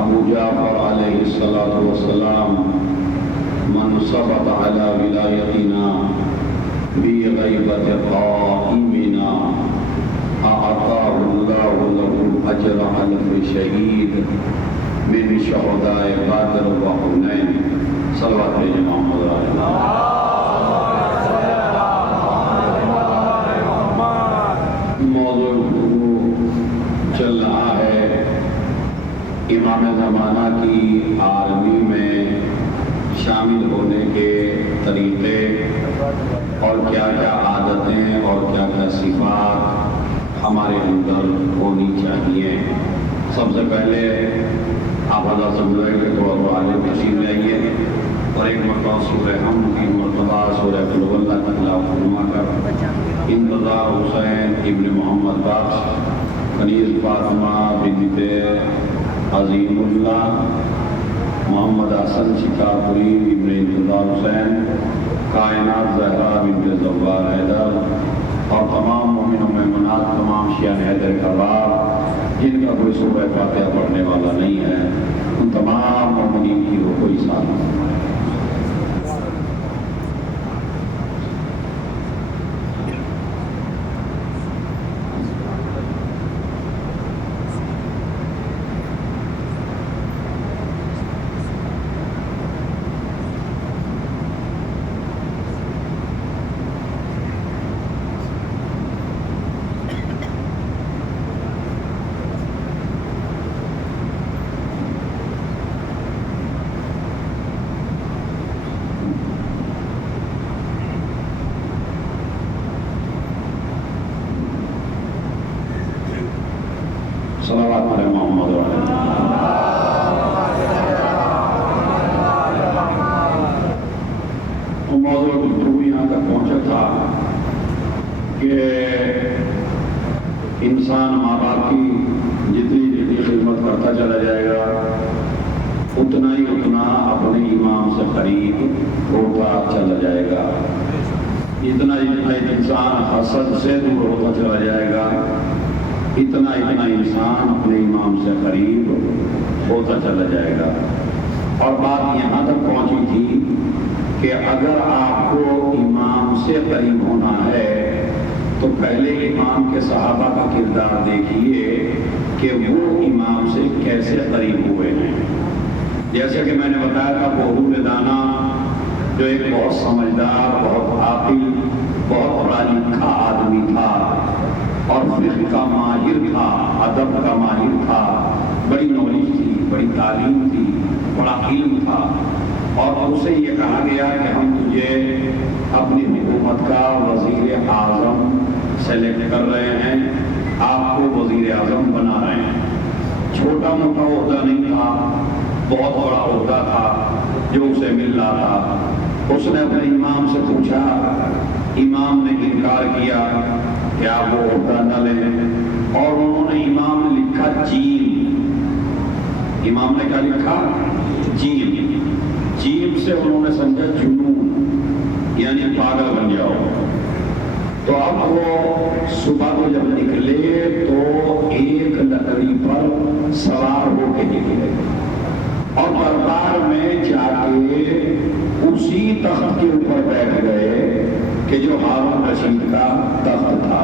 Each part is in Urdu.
ابو جعفر علیہ السلام من ثبت على ولایتنا بغیبت قائمنا اعطاه الله له اجر الف شہید من شہداء بدر و حنین صلوات محمد موضوع چل رہا ہے امام زمانہ کی عالمی میں شامل ہونے کے طریقے اور کیا کیا عادتیں اور کیا کیا صفات ہمارے اندر ہونی چاہیے۔ سب سے پہلے آپ حضرات سمجھائیں کہ تو عالم تشریف لائیے اور ایک مرتبہ سورہ حمد کی مرتبہ سورہ قل هو اللہ تلاوت فرما کر انتظار حسین ابن محمد بخش کنیز فاطمہ بنت عظیم اللہ محمد حسن شکارپوری ابن انتظار حسین کائنات زہرا بنت زوار حیدر اور تمام مومن و مومنات تمام شیعہ حیدر کرباب جن کا کوئی سورہ فاتحہ پڑھنے والا نہیں ہے ان تمام مومنین کی روح کوئی ساتھ صلوات علی محمد موضوع گفتگو یہاں تک پہنچا تھا کہ انسان ماں باپ کی جتنی خدمت کرتا چلا جائے گا اتنا ہی اپنے امام سے قریب ہوتا چلا جائے گا، اتنا انسان حسد سے دور ہوتا چلا جائے گا اتنا انسان اپنے امام سے قریب ہوتا چلا جائے گا۔ اور بات یہاں تک پہنچی تھی کہ اگر آپ کو امام سے قریب ہونا ہے تو پہلے امام کے صحابہ کا کردار دیکھیے کہ وہ امام سے کیسے قریب ہوئے ہیں۔ جیسے کہ میں نے بتایا تھا بہرور دانا جو ایک بہت سمجھدار، بہت عاقل، بہت پڑھا لکھا آدمی تھا اور فقہ کا ماہر تھا، ادب کا ماہر تھا، بڑی نالج تھی، بڑی تعلیم تھی، بڑا علم تھا، اور اسے یہ کہا گیا کہ ہم تجھے اپنی حکومت کا وزیر اعظم سلیکٹ کر رہے ہیں، آپ کو وزیر اعظم بنا رہے ہیں۔ چھوٹا موٹا عہدہ نہیں تھا، بہت بڑا عہدہ تھا جو اسے مل رہا تھا۔ اس نے اپنے امام سے پوچھا، امام نے انکار کیا کہ آپ وہ عہدہ نہ لیں، اور انہوں نے امام نے لکھا جیم، امام نے کیا لکھا؟ جیم۔ جیم سے انہوں نے سمجھا جنون، یعنی پاگل بن جاؤ۔ تو اب وہ صبح کو جب نکلے تو ایک لکڑی پر سوار ہو کے نکلے اور دربار میں جا کے اسی تخت کے اوپر بیٹھ گئے کہ جو ہارون رشید کا تخت تھا۔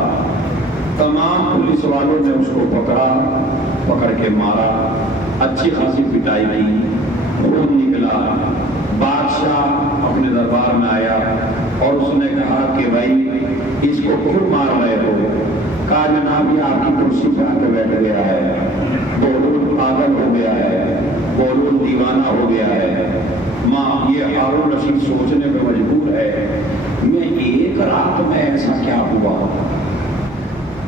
تمام پولیس والوں نے اس کو پکڑ کے مارا، اچھی خاصی پٹائی کی، خون نکلا۔ بادشاہ اپنے دربار میں آیا اور اس نے کہا کہ بھائی اس کو کیوں مار رہے ہو؟ کہا جناب یہ آپ کی کرسی پہ آ کے بیٹھ گیا ہے، بہلول پاگل ہو گیا ہے، بہلول دیوانہ ہو گیا ہے، ماں یہ ہارون رشید سوچنے پہ مجبور ہے میں ایک رات میں ایسا کیا ہوا؟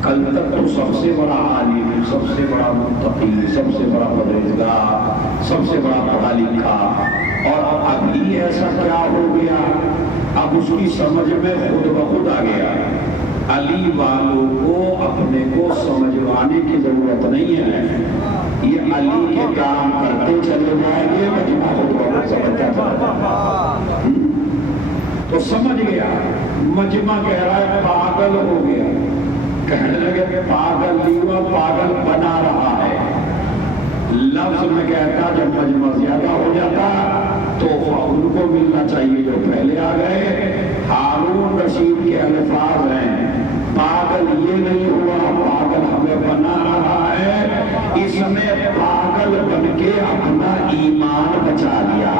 کل تک تو سب سے بڑا عالم، سب سے بڑا متقی، سب سے بڑا پرہیزگار، سب سے بڑا پڑھا لکھا، اور ابھی ایسا کیا ہو گیا؟ اب اس کی سمجھ میں خود بخود آ گیا۔ علی والوں کو اپنے کو سمجھوانے کی ضرورت نہیں ہے، یہ علی کے کام کرتے چلے جائیں گے، مجمع خود بخود سمجھتا چلا۔ تو سمجھ گیا، مجمع کہہ رہا ہے پاگل ہو گیا، کہنے لگے پاگل نہیں ہوا، پاگل بنا رہا ہے۔ لفظ میں کہتا جب مجمع زیادہ ہو جاتا تو ان کو ملنا چاہیے جو پہلے آ گئے. ہارون رشید کے الفاظ ہیں پاگل یہ نہیں ہوا، پاگل ہمیں بنا رہا ہے، اس نے پاگل بن کے اپنا ایمان بچا لیا.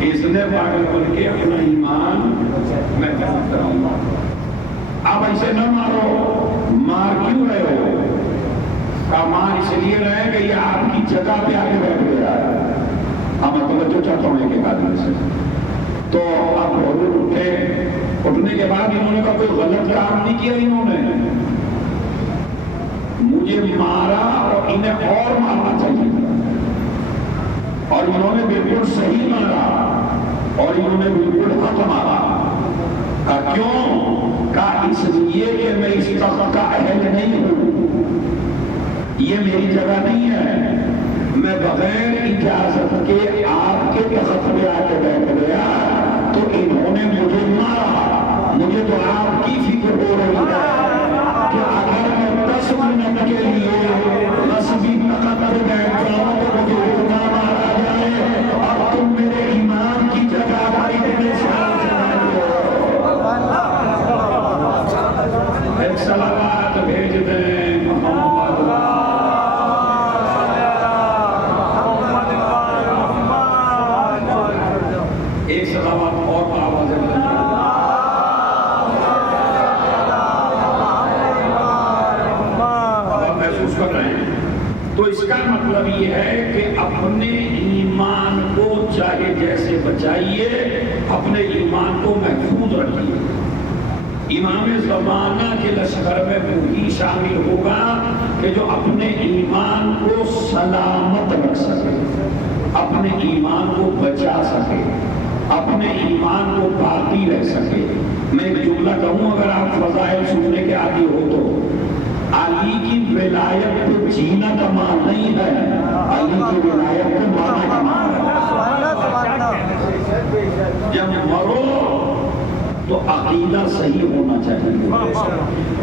اس نے پاگل بن کے اپنا ایمان میں بچا لیا. اب ایسے نہ مارو. مار کیوں رہے ہو؟ مار اس لیے رہے کہ یہ آپ کی جگہ پہ آ کے بیٹھ گیا ہے. اب میں توجہ چاہتا ہوں ایک آدمی سے. تو اب حضور اٹھے، اٹھنے کے بعد انہوں نے کہا کوئی غلط کام نہیں کیا انہوں نے، مجھے مارا اور انہیں اور مارنا چاہیے اور انہوں نے بالکل صحیح مارا اور انہوں نے بالکل حق مارا. کہا کیوں؟ کہا اس لیے کہ میں اس تخت کا اہل نہیں ہوں، یہ میری جگہ نہیں ہے، میں بغیر اجازت کے آپ کے تخت پہ آ کے بیٹھ گیا تو انہوں نے مجھے مارا. مجھے تو آپ کی فکر ہو رہی ہے کہ اگر میں 10 منٹ کے لیے غصبی تخت پہ بیٹھ جاؤں تو مجھے نہ مارا جائے اور تم میرے ایمان کی جگہ پر اتنے سال سے بیٹھے ہو. ایک صلوات بھیج دیں محمد. ایک صلوات اور آواز محسوس کر رہے ہیں. تو اس کا مطلب یہ ہے کہ اپنے ایمان کو چاہے جیسے بچائیے، اپنے ایمان کو محفوظ رکھیے. امام زمانہ کے لشکر میں وہی شامل ہوگا کہ جو اپنے ایمان کو سلامت رکھ سکے، اپنے ایمان کو بچا سکے، اپنے ایمان کو باقی رہ سکے. میں ایک جملہ کہوں، اگر آپ فضائل سننے کے عادی ہو تو علی کی ولایت کو جینا کا مان نہیں ہے، علی کی ولایت کو مانا کا مان ہے. جب مرو تو عقیدہ صحیح ہونا چاہیے،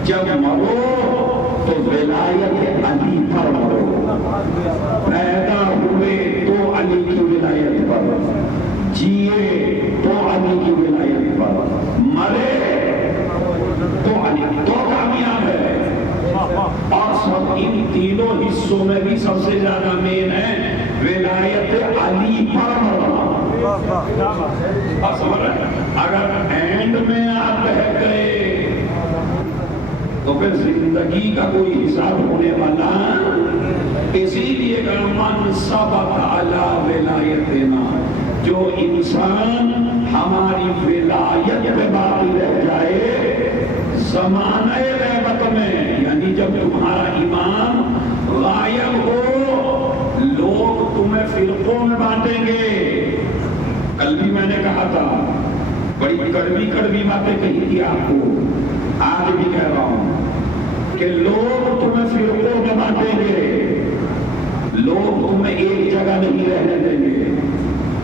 جب مرو تو ولایت علی پر مرو. پیدا ہوئے تو علی کی ولایت پر، جیے تو علی کی ولایت پر، مرے تو علی. تو کامیاب ہے. اور سب ان تینوں حصوں میں بھی سب سے زیادہ مین ہے ولایت علی پر مرنا. اگر اینڈ میں آپ بہ گئے تو پھر زندگی کا کوئی حساب ہونے والا. اسی لیے من ثبت علی ولایتنا، جو انسان ہماری ولایت پہ باقی رہ جائے زمانہ غیبت میں، یعنی جب تمہارا ایمان غائب ہو لوگ تمہیں فرقوں میں بانٹیں گے. کل بھی میں نے کہا تھا، بڑی کڑوی باتیں کہی تھی آپ کو، آج بھی کہہ رہا ہوں کہ لوگ تمہیں فرقوں میں بانٹیں گے، لوگ تمہیں ایک جگہ نہیں رہنے دیں گے.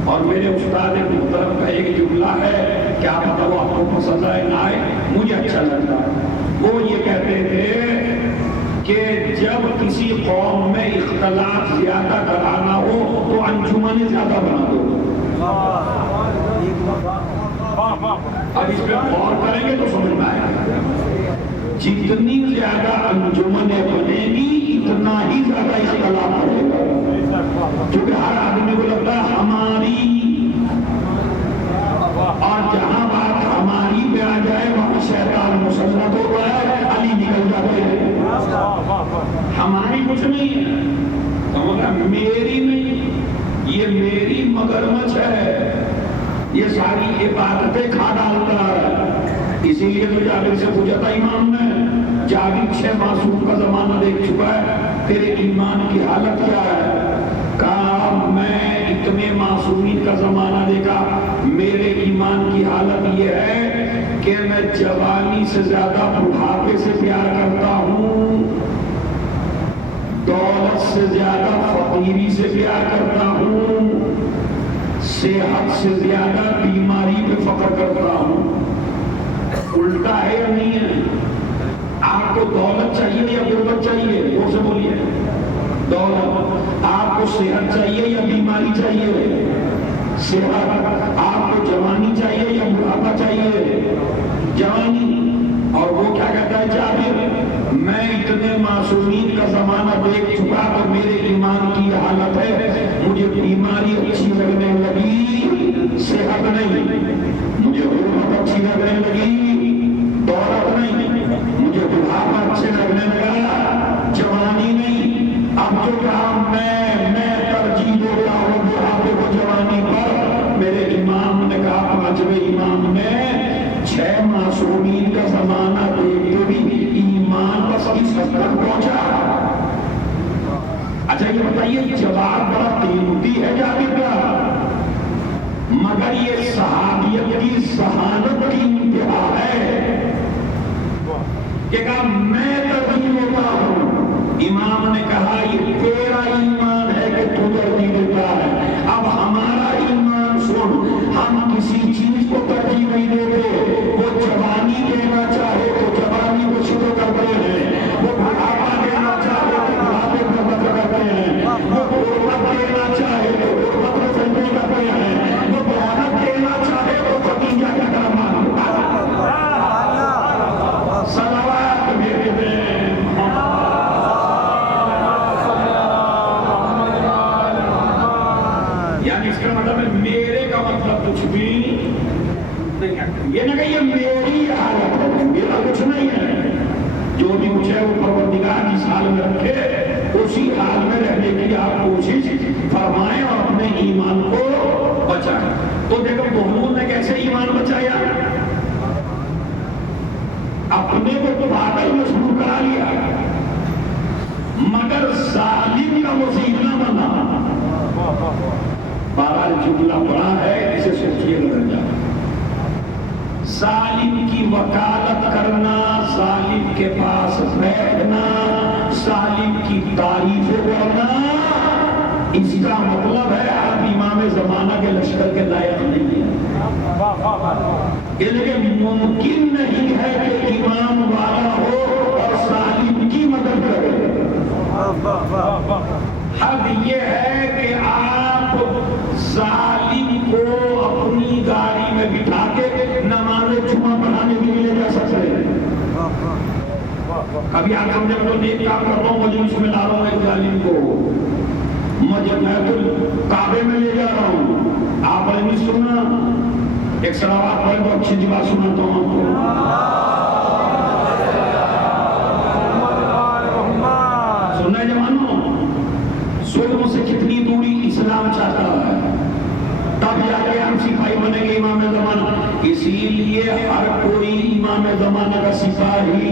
اور میرے استاد محترم کا ایک جملہ ہے، کیا پتہ وہ آپ کو پسند آئے نہ آئے، مجھے اچھا لگتا ہے. وہ یہ کہتے تھے کہ جب کسی قوم میں اختلاف زیادہ کرانا ہو تو انجمنیں زیادہ بنا دو. اب اس پہ غور کریں گے تو سمجھ میں آئے گا. جتنی زیادہ انجمنیں بنے گی اتنا ہی زیادہ اختلاف بڑھے گا، کیونکہ ہر آدمی کو لگتا ہے ہماری، اور جہاں بات ہماری پہ آ جائے وہاں شیطان مسلط ہو جائے، علی نکل جاتے ہیں. ہماری کچھ نہیں ہے، سمجھا، میری نہیں، یہ میری مگرمچھ ہے، یہ ساری عبادتیں کھا ڈالتا ہے. اسی لیے تو جابر سے پوچھا تھا امام نے، جابر 6 معصوم کا زمانہ دیکھ چکا ہے، تیرے ایمان کی حالت کیا ہے؟ کہا میں اتنے معصومین کا زمانہ دیکھا، میرے ایمان کی حالت یہ ہے کہ میں جوانی سے زیادہ بڑھاپے سے پیار کرتا ہوں، دولت سے زیادہ فقیری سے پیار کرتا ہوں، صحت سے زیادہ بیماری پہ فخر کرتا ہوں. الٹا ہے یا نہیں ہے؟ آپ کو دولت چاہیے یا غربت چاہیے؟ وہ سے بولیے. دولت. آپ کو صحت چاہیے یا بیماری چاہیے؟ صحت. آپ کو جوانی چاہیے یا بڑھاپا چاہیے؟ جوانی. اور وہ کیا کہتا ہے جابر؟ میں اتنے معصومین کا زمانہ دیکھ چکا اور میرے ایمان کی حالت ہے مجھے بیماری اچھی لگنے لگی، صحت نہیں. مجھے غربت اچھی لگنے لگی، دولت نہیں. مجھے بڑھاپا اچھے لگنے لگا، جوانی نہیں. اب جو کام میں ترجیح دیتا ہوں بڑھاپے کو جوانی پر، میرے امام نے کہا، پانچویں امام نے 6 معصومین کا زمانہ دیکھتے بھی ایمان بس کس حد تک پہنچا. اچھا یہ بتائیے، جواب بڑا قیمتی ہے جابر کا، مگر یہ صحابیت کی ذہانت کی انتہا ہے کہ کہا میں ترجیح دیتا ہوں. امام نے کہا یہ تیرا ایمان ہے کہ تو ترجیح دیتا ہے، اب ہمارا ایمان سن. ہم کسی چیز کو ترجیح نہیں دیتے. وہ جوانی دینا چاہے تو جوانی کو شروع کرتے ہیں، وہ بڑھاپا دینا چاہے تو بڑھاپے کو مطلب کرتے ہیں، وہ غربت دینا چاہے تو غربت کو سجدے کرتے ہیں، وہ بہانت دینا چاہے تو فتیجہ کا کلمہ. صلوات میرے بے یعنی اس کا مطلب ہے میرے کا مطلب کچھ بھی نہیں. یہ نہ کہ یہ میری حالت ہے، میرا کچھ نہیں ہے. جو بھی کچھ ہے وہ پروردگار جس حال میں رکھے اسی حال میں رہنے کی آپ کوشش فرمائیں اور اپنے ایمان کو بچائیں. تو دیکھو محمود نے کیسے ایمان بچایا؟ اپنے کو تو پاگل مشہور کرا لیا مگر ظالم کا وزیر نہ بنا. بارہ جملہ پڑا ہے، اسے سوچیے گا. جا ظالم کی وکالت کرنا، ظالم کے پاس بیٹھنا، ظالم کی تعریف کرنا، اس کا مطلب ہے آپ امام زمانہ کے لشکر کے لائق نہیں ہیں. لیکن ممکن نہیں ہے کہ امام والا ہو اور ظالم کی مدد کرے. حد یہ ہے کہ آپ ظالم کو اپنی گاڑی میں بٹھا کے نماز جمعہ پڑھانے کے لیے لے جا سکتے ہیں. کبھی آپ سمجھے تو نیک کام کر رہا ہوں، مجلس میں لا رہا ہوں ایک ظالم کو، میں کعبے میں لے جا رہا ہوں، آپ نہیں سننا. ایک صلوات پڑھیں تو اچھی بات سناتا ہوں آپ کو. سننا ہے جوانوں، ظلم سے کتنی دوری اسلام چاہتا ہے، تب جا کے ہم سپاہی بنیں گے امام زمانہ. اسی لیے ہر کوئی امام زمانہ کا سپاہی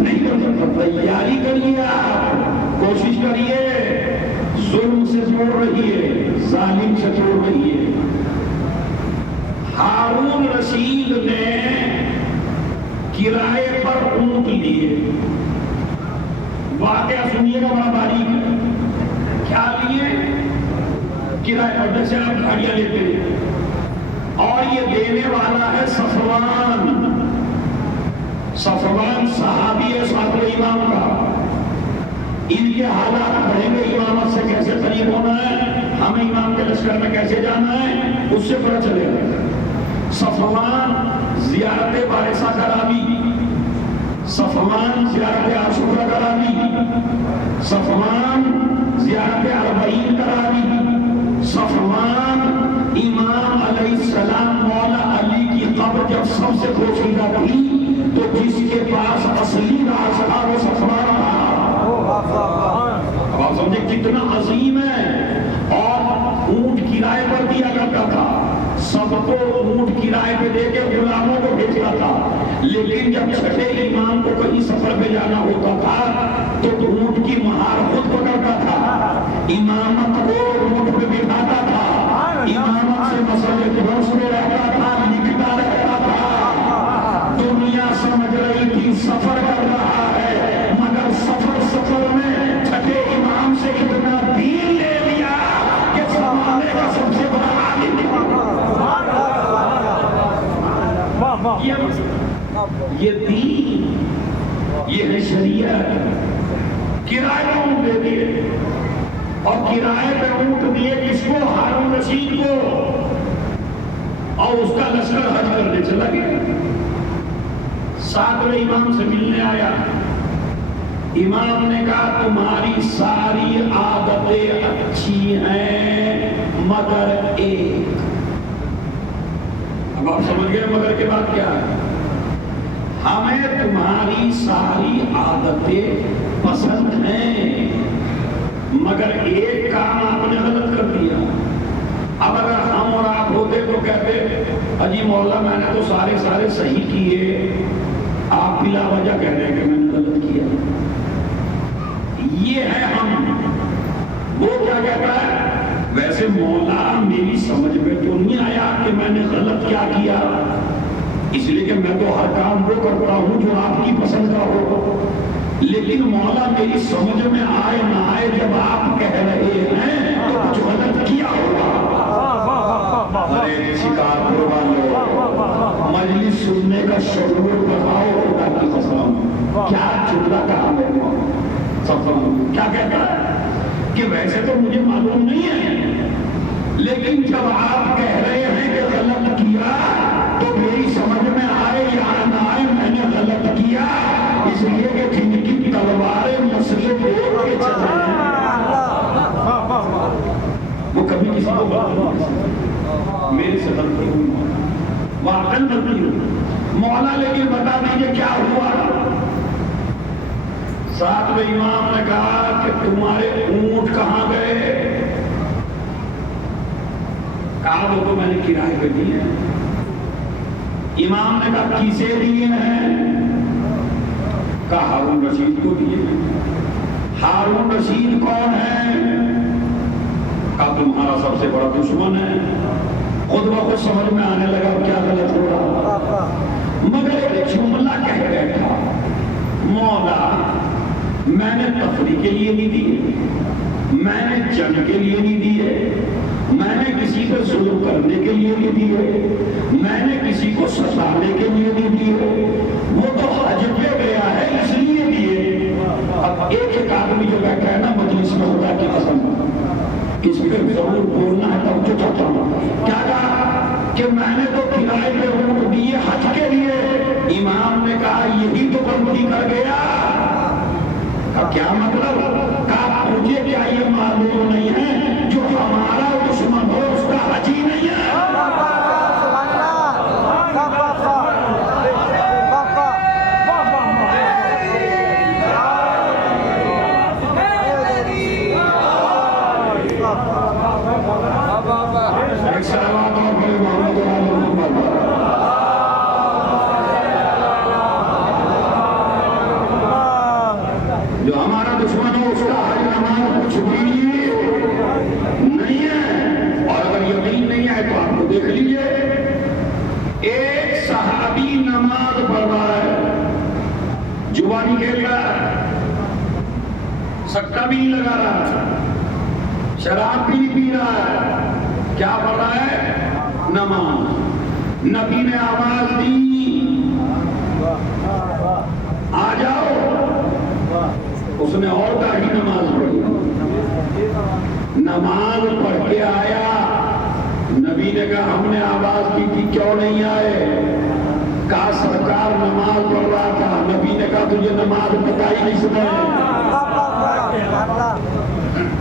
نہیں کر سکتا. تیاری کریے، آپ کوشش کریے، ظلم سے توڑ رہیے، ظالم سے توڑ رہیے. ہارون رشید نے کرائے پر اونٹ لیے. واقعہ سنیے گا، بڑا باریک ہے. کیا لیے؟ کرائے پر. جیسے آپ گاڑیاں لیتے ہیں اور یہ دینے والا ہے صفوان. صفوان صحابی ہے صاحب امام کا. ان کے حالات پڑھیں گے، امامت سے کیسے قریب ہونا ہے، ہمیں امام کے لشکر میں کیسے جانا ہے، اس سے پتہ چلے گا. صفوان زیارت بارسہ کرا دی، صفوان زیارت عاشورہ کرا دی، صفوان زیارت اربعین کرا دی. صفوان امام علیہ السلام مولا علی کی قبر جب سب سے پوشیدہ تھی تو جس کے پاس اصلی راز تھا وہ صفوان تھا. اب آپ سمجھے کتنا عظیم ہے. اور اونٹ کرائے پر دیا کرتا تھا، سب کو اونٹ کرائے پہ دے کے غلاموں کو بھیجتا تھا. لیکن جب چھٹے امام کو کہیں سفر پہ جانا ہوتا تھا تو اونٹ کی مہار خود پکڑتا تھا، امامت کو اونٹ پہ بٹھاتا تھا، امامت سے مسئلے پہنچتے رہتا تھا، لکھتا رہتا تھا. دنیا سمجھ رہی تھی سفر کر رہا ہے، مگر سفر میں چھٹے امام سے اتنا دین لے لیا کہ زمانے کا سب سے بڑا عالم. یہ دین ہے شریعت. کرائے پہ اونٹ دے دیے اور کرائے پہ اونٹ دیے کس کو؟ ہارون رشید کو. اور اس کا لشکر حج کرنے چلا گیا. ساتویں امام سے ملنے آیا. امام نے کہا تمہاری ساری عادتیں اچھی ہیں مگر ایک. اب آپ سمجھ گئے مگر کے بعد کیا ہے؟ ہمیں تمہاری ساری عادتیں پسند ہیں مگر ایک کام آپ نے غلط کر دیا. اب اگر ہم اور آپ ہوتے تو کہتے اجی مولا میں نے تو سارے صحیح کیے, آپ بلا وجہ کہہ رہے ہیں کہ میں نے غلط کیا. یہ ہے ہم. وہ کیا کہتا ہے ویسے مولا میری سمجھ میں تو نہیں آیا کہ میں نے غلط کیا کیا, اس لیے کہ میں تو ہر کام وہ کرتا ہوں جو آپ کی پسند کا ہو, لیکن مولا میری سمجھ میں آئے نہ آئے جب آپ کہہ رہے ہیں تو کچھ غلط کیا ہوگا. ارے شکارپور والوں مجلس سننے کا شعور بتاؤ خدا کی قسم. کیا چٹلا کہا میں کیا کہتا ہے کہ ویسے تو مجھے معلوم نہیں ہے, لیکن جب آپ کہہ رہے ہیں کہ غلط کیا تو میری سمجھ میں آئے یا نہ آئے میں نے غلط کیا, اس لیے کہ جن کی تلواریں مسئلے توڑ کے چل رہے ہیں وہ کبھی کسی کو میرے سے غلطی ہوئی واقعی غلطی ہوئی. مولا لیکن بتا دیجیے کیا ہوا. ساتویں امام نے کہا کہ تمہارے اونٹ کہاں گئے؟ کہا وہ تو میں نے کرائے پہ دیے. امام نے کہا کسے دیے ہیں؟ کہا ہارون رشید کو دیے. ہارون رشید کون ہے؟ کہا تمہارا سب سے بڑا دشمن ہے. خود بخود سمجھ میں آنے لگا کیا غلط ہو رہا, مگر ایک جملہ کہہ بیٹھا مولا میں نے تفریح کے لیے نہیں دیے, میں نے جنگ کے لیے نہیں دیے, میں نے کسی پہ ظلم کرنے کے لیے نہیں دیے, میں نے کسی کو ستانے کے لیے نہیں دیے, وہ تو حج پہ گیا ہے اس لیے دیے. اب ایک آدمی جو بیٹھا ہے نا مجلس میں خدا کی قسم اس پہ ضرور بولنا ہے تو جو چاہتا ہوں کیا کہا کہ میں نے تو کرائے پہ اونٹ دیے حج کے لیے. امام نے کہا یہی تو غلطی کر گیا. کیا مطلب؟ کہا مجھے کیا یہ معلوم نہیں ہے جو ہمارا دشمن ہو اس کا حج ہی نہیں ہے. جو ہمارا دشمن ہو اس کا حج نماز کچھ بھی نہیں ہے. اور اگر یقین نہیں ہے تو آپ کو دیکھ لیجئے, ایک صحابی نماز پڑھ رہا ہے, جوانی کھیل رہا ہے, سکہ بھی نہیں لگا رہا, شراب بھی نہیں پی رہا ہے, کیا پڑھ رہا ہے؟ نماز. نبی نے آواز دی آ جاؤ, اس نے اور داڑھی نماز پڑھی. نماز پڑھ کے آیا, نبی نے کہا ہم نے آواز کی تھی کیوں نہیں آئے؟ کہا سرکار نماز پڑھ رہا تھا. نبی نے کہا تجھے نماز بتائی نہیں سنا.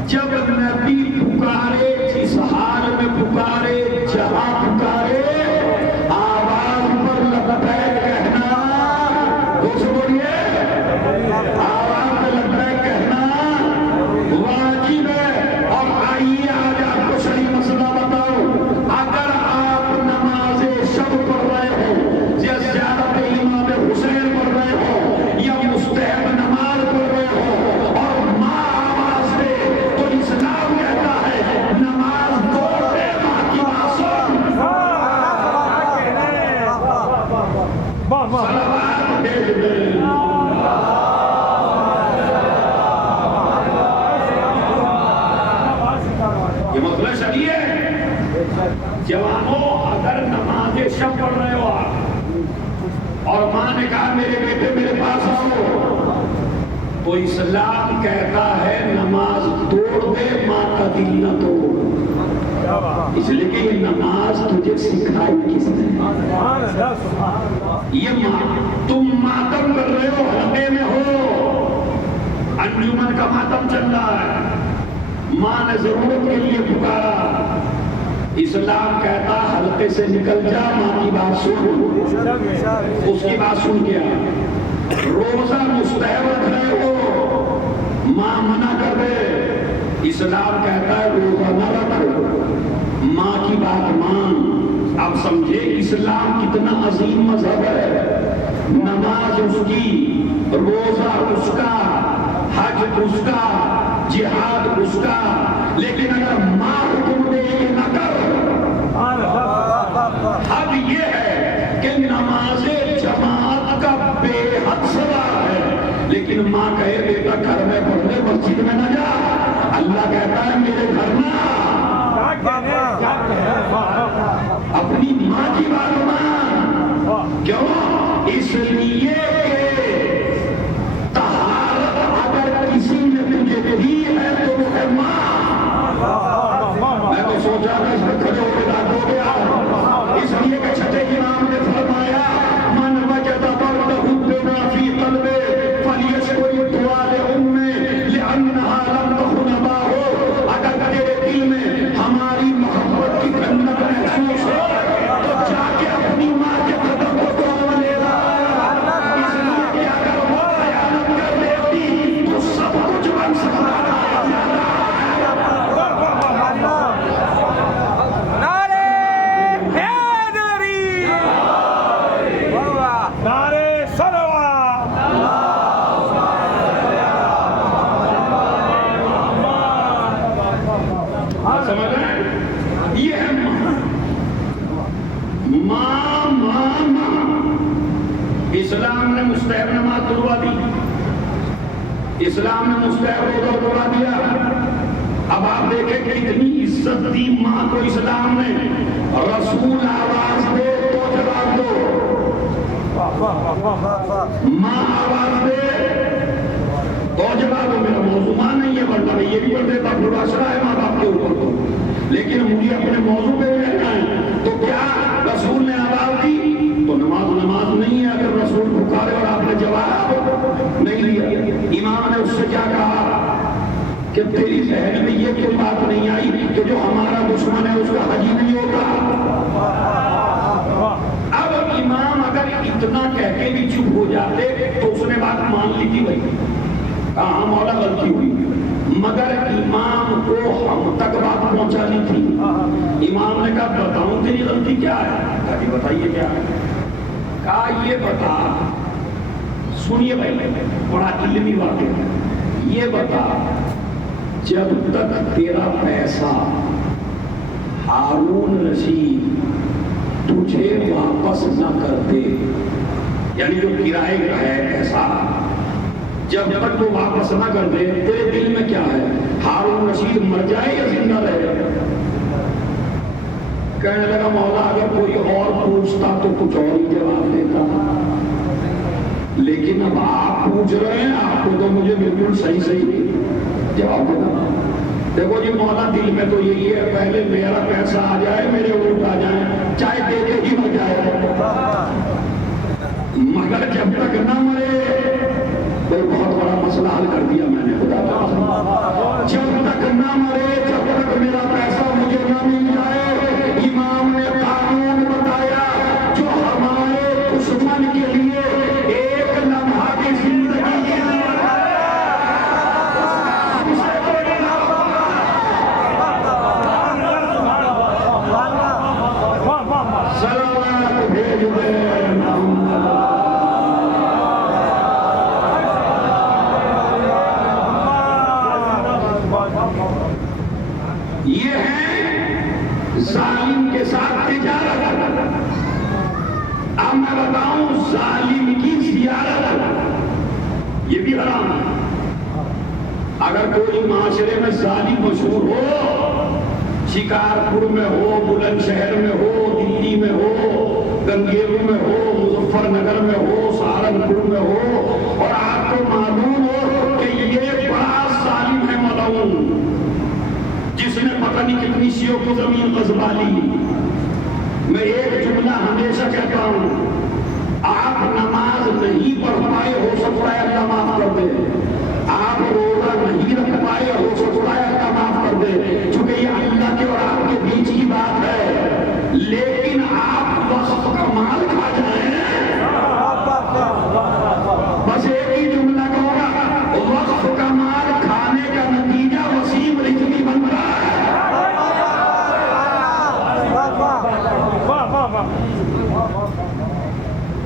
جب نبی پکارے جس حال میں پکارے جہاں پکارے آواز پر لبیک کہنا. کچھ بولیے آواز پر لبیک کہنا واجب ہے. اور آئیے آج آپ کو صحیح مسئلہ بتاؤ. اگر آپ نماز شب پڑھ رہے ہو یا زیارت امام حسین پڑھ رہے ہو یا مستحب نماز پڑھ رہے ہو اور ماں آواز دے تو اسلام کہتا ہے نماز توڑ دے ماں کی معصوم. صلوات بھیج دے. یہ مسئلہ شریع ہے. جوانوں اگر نماز شب پڑھ رہے ہو آپ اور ماں نے کہا میرے بیٹے میرے پاس آؤ, وہ اسلام کہتا ہے نماز توڑ دے ماں کا دل نہ توڑ، اس لیے کہ یہ نماز تجھے سکھائی کس نے؟ یہ تم ماتم کر رہے ہو، حلقے میں ہو، انجمن کا ماتم چل رہا ہے، ماں نے ضرورت کے لیے پکارا، اسلام کہتا حلقے سے نکل جا، ماں کی بات سن، اس کی بات سن کے آ۔ روزہ مستحب رکھ رہے ہو، ماں منع کر دے، اسلام کہتا ہے روزہ نہ رکھ، ماں کی بات مان۔ آپ سمجھے اسلام کتنا عظیم مذہب ہے، نماز اس کی، روزہ اس کا، حج اس کا، جہاد اس کا، لیکن اگر ماں حکم دے یہ نہ کر۔ اب یہ ہے کہ نماز جماعت کا بے حد ثواب ہے، لیکن ماں کہے بیٹا گھر میں پڑھ لے، مسجد میں نہ جا، اللہ کہتا ہے میرے گھر میں اپنی ماں کی بات مان۔ کیوں؟ اس لیے کہ طہارت اگر کسی نے تجھے دی ہے تو وہ ہے ماں۔ میں تو سوچا تھا اس میں کھڑے ہو کے داد ہو گیا، اس لیے کہ چھٹے امام نے فرمایا من وجد برده بما في قلبه فليشكر الدعاء لأمه لأنها لم تخن أباه۔ اگر تیرے دل میں ہماری محبت کی ٹھنڈک محسوس ہو تو جا کے اپنی ماں کے قدم کو دعا لے رہا، اس لیے کہ اگر وہ خیانت کر دیتی تو سب کچھ بن سکتا تھا۔ اسلام نے مستحب نماز تلوا دی، اسلام نے مستحب روزہ تلوا دیا۔ اب آپ دیکھیں کہ اتنی عزت دی ماں کو اسلام نے، رسول آواز دے تو جواب دو، ماں آواز دے تو جواب دو۔ میرا موضوع ماں نہیں ہے، ورنہ میں یہ بھی کر دیتا مباشرہ ہے ماں باپ کے اوپر تو، لیکن مجھے اپنے موضوع پہ رہنا ہے۔ تو کیا رسول نے آواز دی تو نماز نماز نہیں ہے، اگر رسول پکارے اور آپ نے جواب نہیں دیا۔ امام نے اس سے کیا کہا کہ تیری ذہن میں یہ کیوں بات نہیں آئی کہ جو ہمارا دشمن ہے اس کا حجی نہیں ہوگا؟ اب امام اگر اتنا کہہ کے بھی چپ ہو جاتے تو اس نے بات مان لی تھی، بھائی کہاں مولا غلطی ہوئی، مگر امام کو ہم تک بات پہنچانی تھی۔ امام نے کہا بتاؤں تیری غلطی کیا ہے؟ کہا کہ بتائیے کیا ہے؟ کہا یہ بتا، سنیے بھائی بڑا علمی واقعہ ہے، یہ بتا جب تک تیرا پیسہ ہارون رشید تجھے واپس نہ کر دے، یعنی جو کرائے کا ہے پیسہ، جب تک وہ واپس نہ کر دے تیرے دل میں کیا ہے؟ ہارون رشید مر جائے یا زندہ رہے؟ کہنے لگا مولا اگر کوئی اور پوچھتا تو کچھ اور ہی جواب دیتا، لیکن اب آپ پوچھ رہے ہیں، آپ کو تو مجھے بالکل صحیح جواب دینا۔ دیکھو جی مولا دل میں تو یہی ہے پہلے میرا پیسہ آ جائے، میرے اونٹ آ جائیں، چاہے دے کے ہی مر جائے، مگر جب تک نہ مرے کوئی بہت بڑا مسئلہ حل کر دیا میں نے، خدا کا جب تک نہ مرے، جب تک میرا پیسہ مجھے نہ مل جائے۔ امام نے قانون بتایا جو ہمارے دشمن کے لیے ایک لمحہ کی زندگی ہے، سلامات بھیج دے۔ یہ ہے ظالم کے ساتھ تجارت۔ اب میں بتاؤں ظالم کی زیارت یہ بھی حرام ہے۔ اگر کوئی معاشرے میں ظالم مشہور ہو، شکارپور میں ہو، بلند شہر میں ہو، دلی میں ہو، گنگیرو میں ہو، مظفر نگر میں ہو، سہارنپور میں ہو، اور آپ کو معلوم ہو کہ جس نے پتہ نہیں کتنی شیعوں کی زمین قصبہ لی. میں ایک جملہ ہمیشہ کہتا ہوں، آپ نماز نہیں پڑھ پائے، ہو سکتا ہے اللہ معاف کر دے. آپ روزہ نہیں رکھ پائے، ہو سکتا ہے اللہ معاف کر دے، چونکہ یہ اللہ کے اور آپ کے بیچ کی بات ہے. لیکن آپ وقت کا مال کھا جائیں، بس ایک ہی جملہ کہوں گا، وقت کا مال کھانے کا نتیجہ وسیم رزقی بن رہا ہے.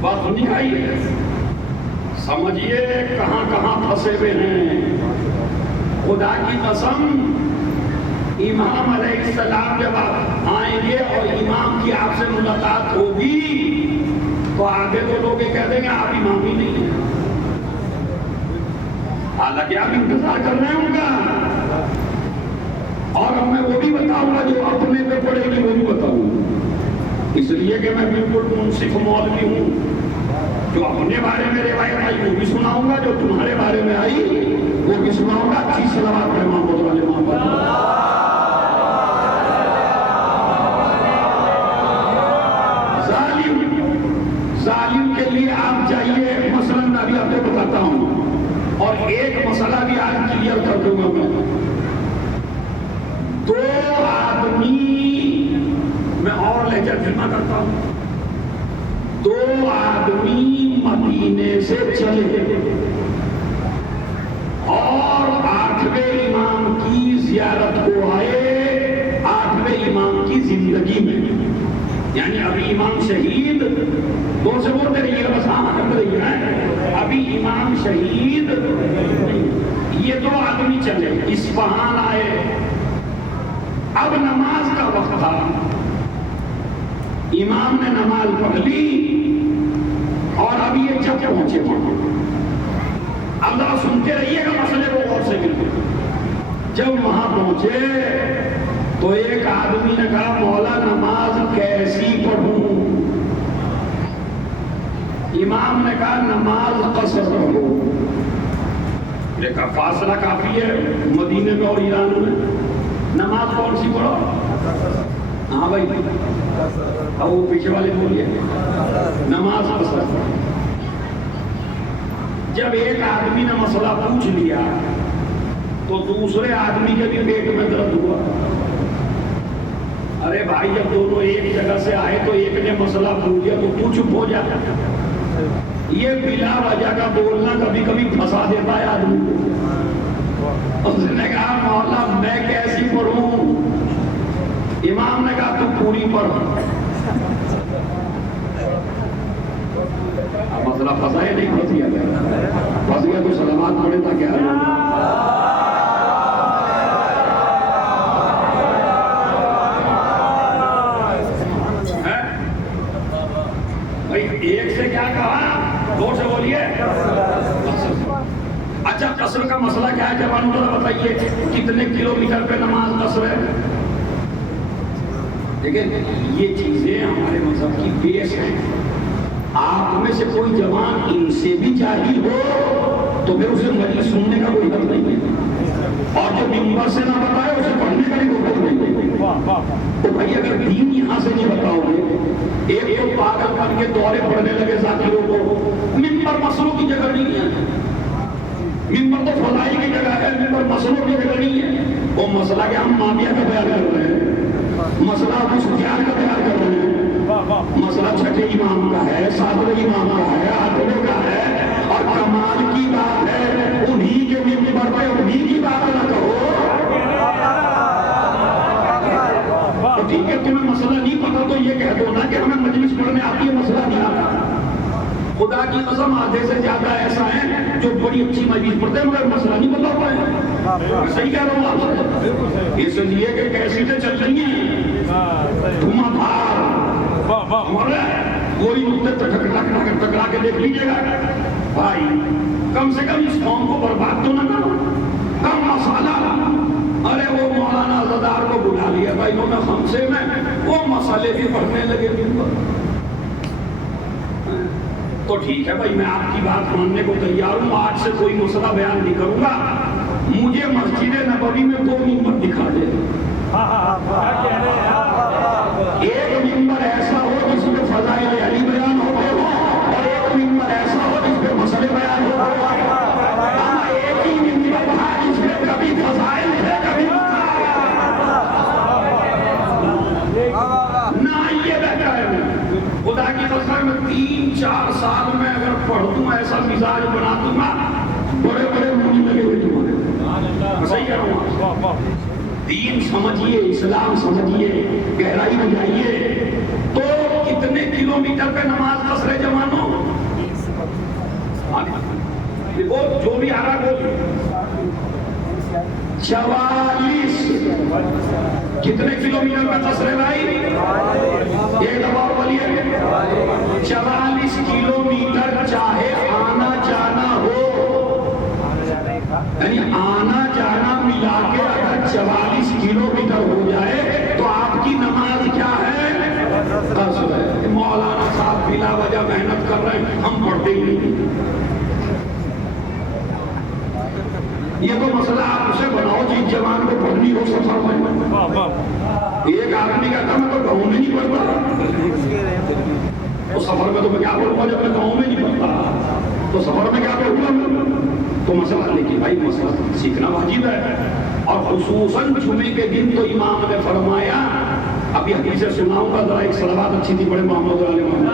بات سنی کھائی، سمجھیے کہاں کہاں پھنسے ہوئے ہیں. خدا کی قسم، امام علیہ السلام جب آپ آئیں گے اور امام کی آپ سے ملاقات ہوگی تو آگے تو لوگ یہ کہہ دیں گے آپ امام ہی نہیں ہیں، حالانکہ آپ انتظار کر رہے ہوں گا. اور اب میں وہ بھی بتاؤں گا جو اپنے پہ پڑے گی، وہ بھی بتاؤں گا، اس لیے کہ میں بالکل منصف مولوی ہوں. جو اپنے بارے میں روایت آئی وہ بھی سناؤں گا، جو تمہارے بارے میں آئی وہ بھی سناؤں گا. اچھی صلوات پڑھے محمد والے محمد. ظالم کے لیے آپ چاہیے، مثلا میں ابھی آپ کو بتاتا ہوں، اور ایک مسئلہ بھی آج کلیئر کر دوں گا. میں دو آدمی، میں اور لہجہ دھیما کرتا ہوں، دو آدمی مدینے سے چلے اور 8ویں امام کی زیارت کو آئے، 8ویں امام کی زندگی میں. یعنی ابھی امام شہید، دو سے بولتے رہیے بس، ہاں کرتے رہیے، ابھی امام شہید. یہ دو آدمی چلے، اصفہان آئے، اب نماز کا وقت تھا، امام نے نماز پڑھ لی اور اب یہ جب پہنچے وہاں، اب ذرا سنتے رہیے گا مسئلے کو غور سے. جب وہاں پہنچے تو ایک آدمی نے کہا مولا نماز کیسی پڑھوں؟ امام نے کہا نماز قصر پڑھو. دیکھا فاصلہ کافی ہے مدینے میں اور ایران میں، نماز کون سی پڑھو؟ ہاں بھائی، اب وہ پیچھے والے بولیے، نماز قصر. جب ایک آدمی نے مسئلہ پوچھ لیا تو دوسرے آدمی کے بھی پیٹ میں درد ہوا. ارے بھائی جب دونوں ایک جگہ سے آئے تو ایک نے مسئلہ پوچھ لیا تو تو چپ ہو جاتا. یہ بلا وجہ کا بولنا کبھی کبھی پھنسا دیتا ہے آدمی کو. اس نے کہا مولا میں کیسی پڑھوں؟ امام نے کہا تو پوری پڑھ. مسئلہ پھنسا یا نہیں پھنس گیا؟ پھنس گیا تو سلامات پڑھے تھا کیا؟ ایک سے کیا کہا؟ دو سے بولیے. اچھا قصر کا مسئلہ کیا ہے جوانوں ذرا بتائیے، کتنے کلومیٹر پہ نماز قصر ہے؟ دیکھیں یہ چیزیں ہمارے مذہب کی بیس ہیں. آپ میں سے کوئی جوان ان سے بھی جاہل ہو تو پھر اسے مجلس سننے کا کوئی حق نہیں ہے، اور جو منبر سے نہ بتائے اسے پڑھنے کا بھی کوئی حق نہیں ہے. تو بھائی اگر دین یہاں سے نہیں بتاؤ گے، ایک تو پاگل بن کے دورے پڑھنے لگے ذاکروں کو. منبر مسئلوں کی جگہ نہیں ہے، منبر تو فضائی کی جگہ ہے، منبر مسئلوں کی جگہ نہیں ہے. وہ مسئلہ کہ ہم معاویہ کا بیان کر رہے ہیں، مسئلہ ابو سفیان کا بیان کر رہے ہیں، مسئلہ چھٹے امام کا ہے، ساتویں امام کا ہے، آٹھویں کا ہے، اور کمال کی بات ہے انہی کے منبر پہ انہی کی بات نہ کہو. تو ٹھیک ہے تمہیں مسئلہ نہیں پتا تو یہ کہہ دو نا کہ ہمیں مجلس پڑھنے آتی ہے، مسئلہ نہیں آتا. خدا کی قسم آدھے سے زیادہ ایسا ہے جو بڑی اچھی مجلس پڑھتے ہیں مگر مسئلہ نہیں بتا پائے. صحیح کہہ رہا ہوں آپ سے، اس لیے کہ کیسٹیں چل رہی ہیں دھواں دھار، کوئی نقطے ٹکرا کے دیکھ لیجیے گا. بھائی کم سے کم اس قوم کو برباد تو نہ کرو. کم مسالہ، ارے وہ مولانا عزادار کو بلا لیا بھائی انہوں نے خمسے میں، وہ مسئلے بھی پڑھنے لگے. تو ٹھیک ہے بھائی میں آپ کی بات ماننے کو تیار ہوں، آج سے کوئی مسئلہ بیان نہیں کروں گا. مجھے مسجد نبوی میں 2 منبر دکھا دے. ایک ممبر ایسا ہو جس میں فضائل علی بیان ہوتے ہو اور ایک ممبر ایسا ہو جس میں مسئلے بیان ہوتے ہو. ایک ہی ممبر تھا جس میں کبھی فضائل تھے کبھی نہ. یہ بہتر ہے خدا کی قسم میں 3-4 سال میں اگر پڑھ دوں ایسا مزاج بنا دوں گا بڑے بڑے مونی لگے ہوئے تمہارے. صحیح کہہ رہا ہوں. دین سمجھیے, اسلام سمجھیے, گہرائی میں جائیے. تو کتنے کلومیٹر پہ نماز قصر جوانوں وہ جو بھی آ رہا بول 44 کتنے کلومیٹر پہ قصر ہے بھائی؟ ایک دفعہ بولیے 44 کلومیٹر. چاہے آنا جانا ہو, یعنی آنا جانا ملا کے اگر 44 کلومیٹر ہو جائے تو آپ کی نماز کیا ہے؟ قصر ہے. مولانا صاحب بلا وجہ محنت کر رہے ہیں, ہم پڑھتے ہی نہیں. یہ تو مسئلہ آپ اسے بناؤ جس جوان کو پڑھنی ہو سفر میں. ایک آدمی کہتا میں تو گاؤں میں نہیں پڑھتا, تو سفر میں تو میں کیا بولوں گا جب میں گاؤں میں نہیں پڑھتا تو سفر میں کیا پڑھوں گا؟ تو مسئلہ, لیکن بھائی مسئلہ سیکھنا واجب ہے. اور خصوصاً جمعے کے دن تو امام نے فرمایا, ابھی حدیث سناؤں گا ذرا, ایک صلوات اچھی تھی بڑے محمد علیہ محمد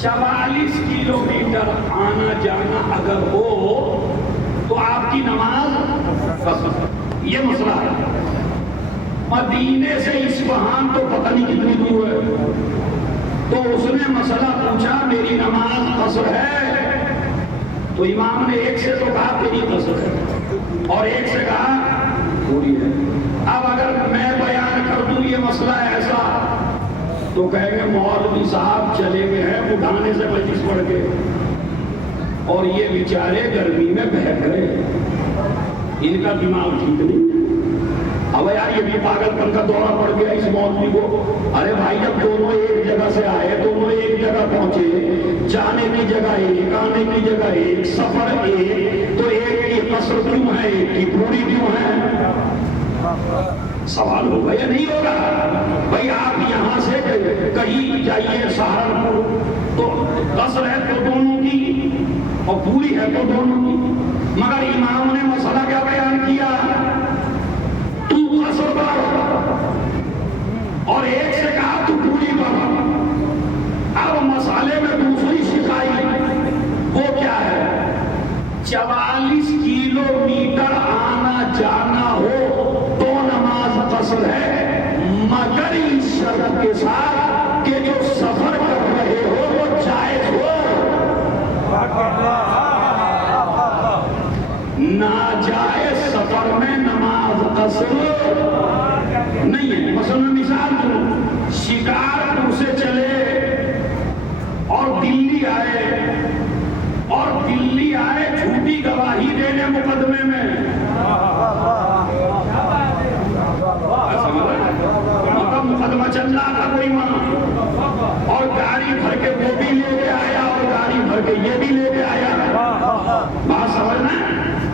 44 کلومیٹر آنا جانا اگر ہو تو آپ کی نماز قصر. یہ مسئلہ ہے. مدینے سے اصفہان تو پتہ نہیں کتنی دور ہے, تو اس نے مسئلہ پوچھا میری نماز قصر ہے, تو امام نے ایک سے تو کہا تیری قصر ہے اور ایک سے کہا پوری ہے. اب اگر میں بیان کر دوں یہ مسئلہ ایسا تو کہیں گے مولوی صاحب چلے گئے ہیں بڑھانے سے مجلس پڑھ کے اور یہ بیچارے گرمی میں بہت گئے, ان کا دماغ ٹھیک نہیں. اب یار یہ بھی پاگل پن کا دورہ پڑ گیا اس مولوی کو. ارے بھائی جب دونوں ایک جگہ سے آئے, دونوں ایک جگہ پہنچے, جانے کی جگہ ایک, آنے کی جگہ ایک, سفر ایک, تو ایک کی قصر کیوں ہے ایک کی پوری کیوں ہے؟ سوال ہوگا یا نہیں ہوگا؟ بھائی آپ یہاں سے کہیں جائیے سہارنپور تو قصر ہے تو دونوں کی اور پوری ہے تو دونوں کی, مگر امام نے مسئلہ کیا بیان کیا؟ تو قصر پڑھ اور ایک سے کہا تو پوری پڑھ. اب مسئلے میں دوسری شکایت وہ کیا ہے؟ 44 کلومیٹر آنا جانا ہو تو نماز قصر ہے, مگر اس شرط کے ساتھ کہ جو سفر کر رہے ہو وہ جائز ہو. ناجائز سفر میں نماز قصر نہیں ہے. مثلا مثال دوں, شکارپور سے چلے اور دلی آئے جھوٹی گواہی دینے مقدمے میں, مطلب مقدمہ چل رہا تھا کوئی وہاں اور گاڑی بھر کے وہ بھی لے کے آیا اور گاڑی بھر کے یہ بھی لے کے آیا. بات سمجھنا,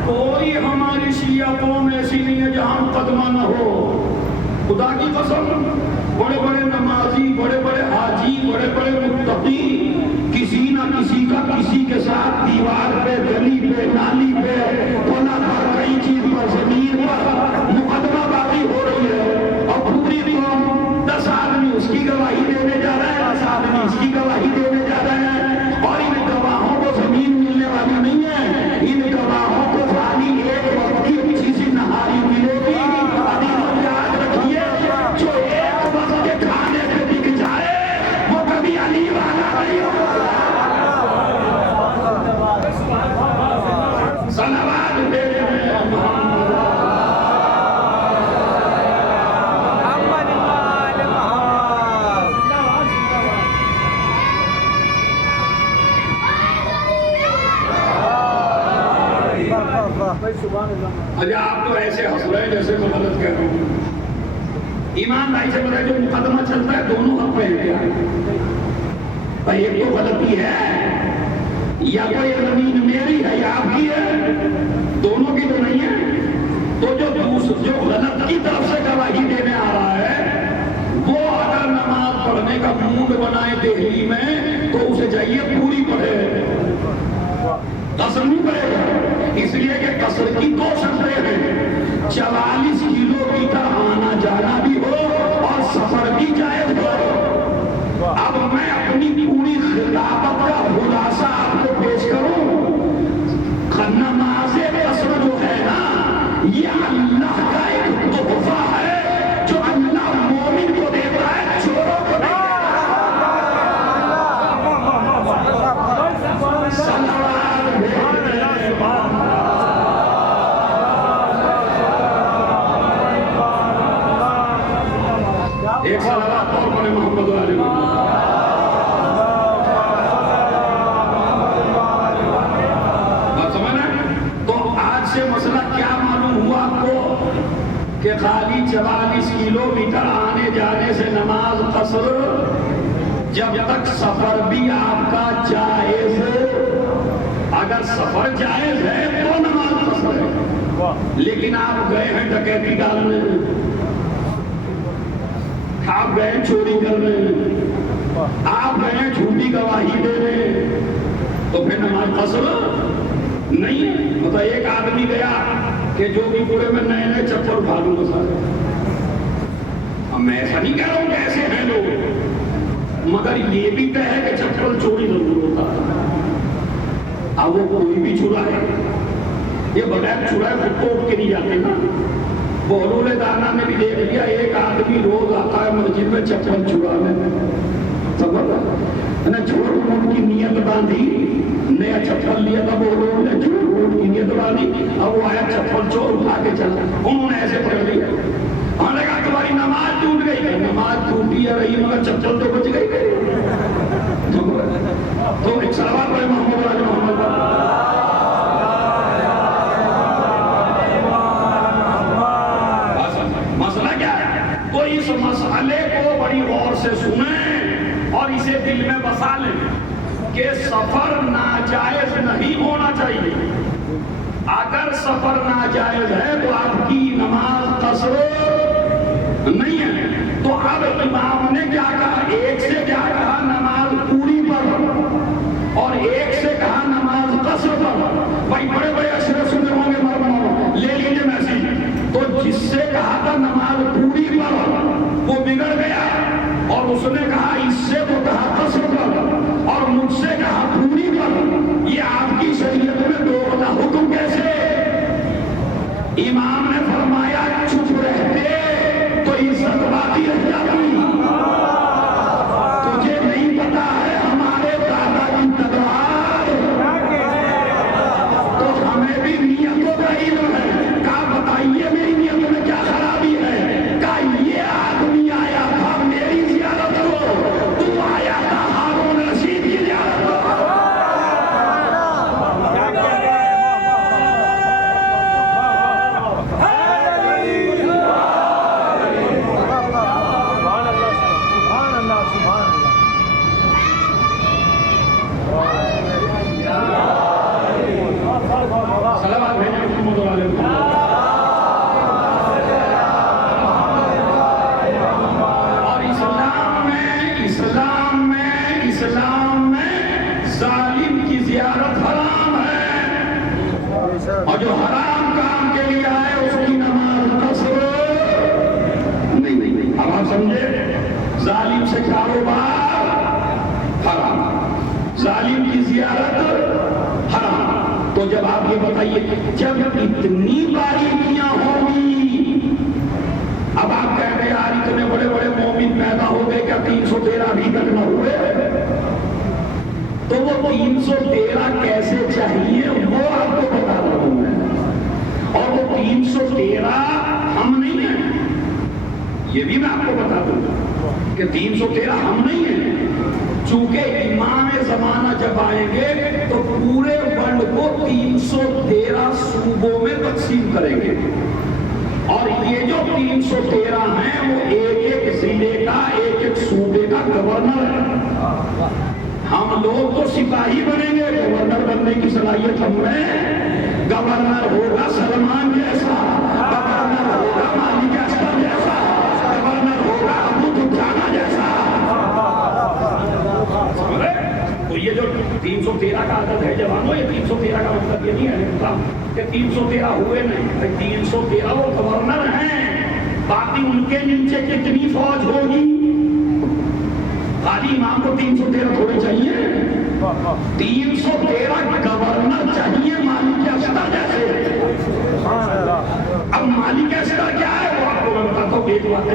کوئی ہماری شیعہ قوم ایسی نہیں ہے جہاں مقدمہ نہ ہو. خدا کی قسم بڑے بڑے نمازی, بڑے بڑے حاجی, بڑے بڑے متقی کسی نہ کسی کا کسی کے ساتھ دیوار پہ, گلی پہ, نالی پہ, پلا پر, کئی چیز پر, زمین پر مقدمہ بازی ہو رہی ہے اور پوری قوم 10 آدمی اس کی گواہی دینے جا رہے ہیں, 10 آدمی اس کی گواہی دینے جا رہے ہیں, اور ان گواہوں کو زمین ملنے والی نہیں ہے. ان گواہوں کو خالی ایک وقت کی اچھی سی نہاری ملے گی. یاد رکھیے جو ایک وقت کے کھانے پہ بک جائے وہ کبھی علی والا نہیں ہوگا. صلوات دے اچھا آپ تو ایسے ہنس رہے ہیں جیسے میں غلط کہہ رہا ہوں. ایمان بھائی سے بتائے جو مقدمہ چلتا ہے دونوں حق پہ ہے. بھائی ایک تو غلطی ہے یا کوئی زمین میری ہے یا آپ کی ہے، دونوں کی تو نہیں ہے. تو جو غلط کی طرف سے گواہی دینے آ رہا ہے وہ اگر نماز پڑھنے کا موڈ بنائے دہلی میں تو اسے چاہیے پوری پڑھے، قصر نہیں پڑے گا. اس لیے کہ قصر کی دو شرطیں ہیں، 44 کلو میٹر آنا جانا بھی ہو اور سفر بھی جائز ہو. اب میں اپنی پوری خطابت کا خلاصہ آپ کو پیش کروں. نماز قصر جو ہے نا یہ اللہ کا ایک تحفہ ہے جو اللہ مومن کو دیتا ہے، چوروں کو نہیں دیتا. ایک صلوات اور پڑھیں محمد علیہ وسلم. کہ خالی 44 کلو میٹر آنے جانے سے نماز قصر، جب تک سفر بھی آپ کا جائز ہے. اگر سفر جائز ہے تو نماز قصر ہے. لیکن آپ گئے ہیں ڈکیتی ڈالنے، آپ گئے ہیں چوری کرنے، آپ گئے ہیں جھوٹی گواہی دینے، تو پھر نماز قصر نہیں ہے. مطلب ایک آدمی گیا کہ جو بھی پورے میں نئے نئے چپل اٹھا لوں گا سارے. اب میں ایسا نہیں کہہ رہا ہوں کہ ایسے ہیں لوگ، مگر یہ بھی طے ہے کہ چپل چوری ضرور ہوتا ہے. اب وہ کوئی بھی چورا ہے، یہ بغیر چورائے خود کو اٹھ کے نہیں جاتے نا. بہلول دانا نے بھی دیکھ لیا ایک آدمی روز آتا ہے مسجد میں چپل چرانے، سمجھ نا. جھوٹ موٹ کی نیت باندھی، نیا چپل لیا تھا بہلول نے، جھوٹ موٹ کی نیت باندھی. اب وہ آیا چپل چور اٹھا کے چلا، انہوں نے ایسے پکڑ لیا. ہم نے کہا تمہاری نماز ٹوٹ گئی. نماز ٹوٹی ہے رہی مگر چپل تو بچ گئی. تو ایک صلوات پڑھیں محمد علی محمد پر. مسئلہ کیا ہے؟ تو اس مسئلے کو بڑی غور سے سنیں اور اسے دل میں بسا لیں کہ سفر ناجائز نہیں ہونا چاہیے. اگر سفر ناجائز ہے تو آپ کی نماز قصر نہیں ہے. تو اب امام نے کیا کہا؟ ایک سے کیا کہا؟ نماز پوری پر، اور ایک سے کہا نماز قصر پر. بھائی بڑے بڑے اشرے سنے ہوں گے، مرمو لے لیجیے میسیج. تو جس سے کہا تھا نماز پوری پر وہ بگڑ گیا اور اس نے کہا اس سے تو کہا قصر پر اور مجھ سے کہا پوری پر. یہ آپ کی شریعت میں دوغلا حکم کیسے؟ امام نے فرمایا چپ رہتے تو عزت باقی رہ جاتی. تجھے نہیں پتا ہے ہمارے دادا کی تکرار، تو ہمیں بھی نیتوں کا علم ہے. کہا بتائیے میری نیت میں کیا خرابی ہے؟ کہا یہ آدمی آیا تھا میری زیارت کو، تو آیا تھا ہارون رشید کی زیارت کو. صلوات بھیجیں محمد علیہ وسلم. اور اسلام میں ظالم کی زیارت حرام ہے، اور جو حرام کام کے لیے آئے اس کی نماز قصر نہیں. اب آپ سمجھے، ظالم سے کاروبار حرام، ظالم کی زیارت حرام. تو جب آپ یہ بتائیے جب اتنی باریکیاں ہوں گی، اب آپ کہہ رہے یار اتنے بڑے بڑے مومن پیدا ہو گئے، کیا 313 ابھی تک نہ ہوئے؟ تو وہ 313 کیسے چاہیے وہ آپ کو بتا رہا ہوں میں. اور وہ 313 ہم نہیں ہیں، یہ بھی میں آپ کو بتا دوں کہ 313 ہم نہیں ہیں. چونکہ امام زمانہ جب آئیں گے تو پورے ورلڈ کو 313 صوبوں میں تقسیم کریں گے، اور یہ جو 313 ہیں وہ ایک ایک ضلع کا، ایک ایک صوبے کا گورنر ہے. ہم لوگ تو سپاہی بنیں گے، گورنر بننے کی صلاحیت ہم میں، گورنر ہوگا سلمان جیسا، گورنر ہوگا مالک اشتر جیسا، گورنر ہوگا ابو دجانہ جیسا۔ تو یہ جو 313 کا عدد ہے جوانوں، یہ 313 کا مطلب یہ نہیں ہے کہ 313 ہوئے نہیں، 313 وہ گورنر ہیں، باقی ان کے نیچے کتنی فوج ہوگی؟ خالی امام کو 313 تھوڑے چاہیے، 313 گورنر چاہیے مالک اشتر جیسے۔ اب مالک اشتر کیا ہے وہ آپ کو میں بتاتا ہوں ایک بات،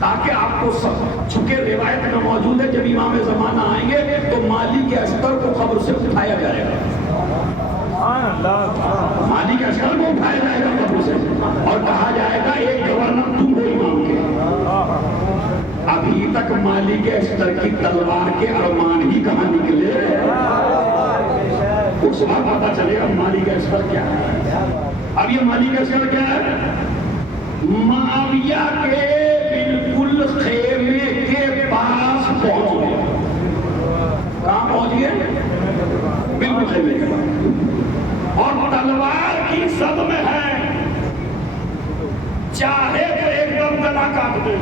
تاکہ آپ کو سب چونکہ روایت میں موجود ہے جب امام زمانہ آئیں گے تو مالک اشتر کو قبر سے اٹھایا جائے گا، مالک اشتر کو اٹھایا جائے گا قبر سے، اور کہا جائے گا ایک گورنر تم ہو امام کے۔ ابھی تک مالک اشتر کی تلوار کے ارمان ہی کہاں نکلے، اس وقت پتا چلے گا مالک اشتر کیا ہے۔ اب یہ مالک اشتر کیا ہے؟ معاویہ کے بالکل خیمے کے پاس پہنچ گئے۔ کہاں پہنچ گئے؟ بالکل خیمے کے پاس، اور تلوار کی زد میں ہے، چاہے تو ایک دم گلا کاٹ دے۔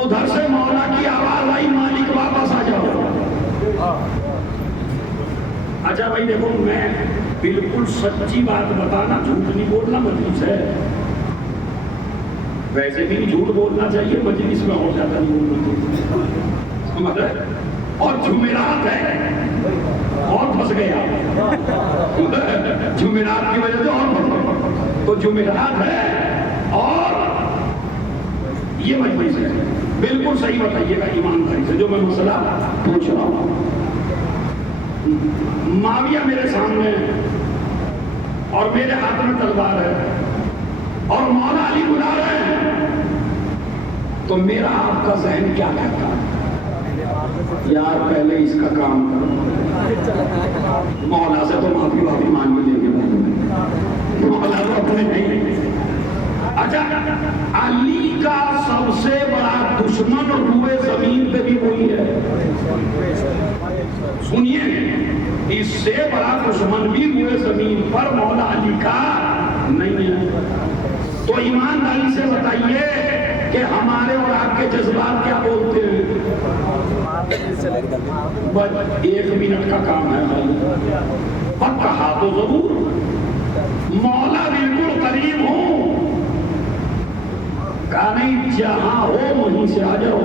ادھر سے مولا کی آواز آئی مالک واپس آ جاؤ۔ اچھا بھائی دیکھو، میں بالکل سچی بات بتانا، جھوٹ نہیں بولنا مجلس ہے، ویسے بھی جھوٹ بولنا چاہیے مجلس میں، ہو جاتا نہیں بولنا چاہیے، اور جمعرات ہے اور پھنس گیا، جمعرات کی وجہ سے اور پھنس گیا، تو جمعرات ہے اور یہ مجلس ہے، بالکل صحیح بتائیے گا ایمانداری سے جو میں مسئلہ پوچھ رہا ہوں۔ معاویہ میرے سامنے اور میرے ہاتھ میں تلوار ہے اور مولا علی بلا رہے ہیں، تو میرا آپ کا ذہن کیا کہتا ہے؟ یار پہلے اس کا کام کرو، مولا سے تو معافی مانگ لیں گے، مولا تو اپنے نہیں۔ اچھا، علی کا سب سے بڑا دشمن روئے زمین پہ بھی وہی ہے، سنیے، اس سے بڑا دشمن بھی ہوئے زمین پر مولا علی کا نہیں ہے۔ تو ایمانداری سے بتائیے کہ ہمارے اور آپ کے جذبات کیا بولتے ہیں؟ بس 1 منٹ کا کام ہے، پر کہا تو ضرور مولا بالکل قریب ہوں، کہا نہیں جہاں ہو وہیں سے آ جاؤ۔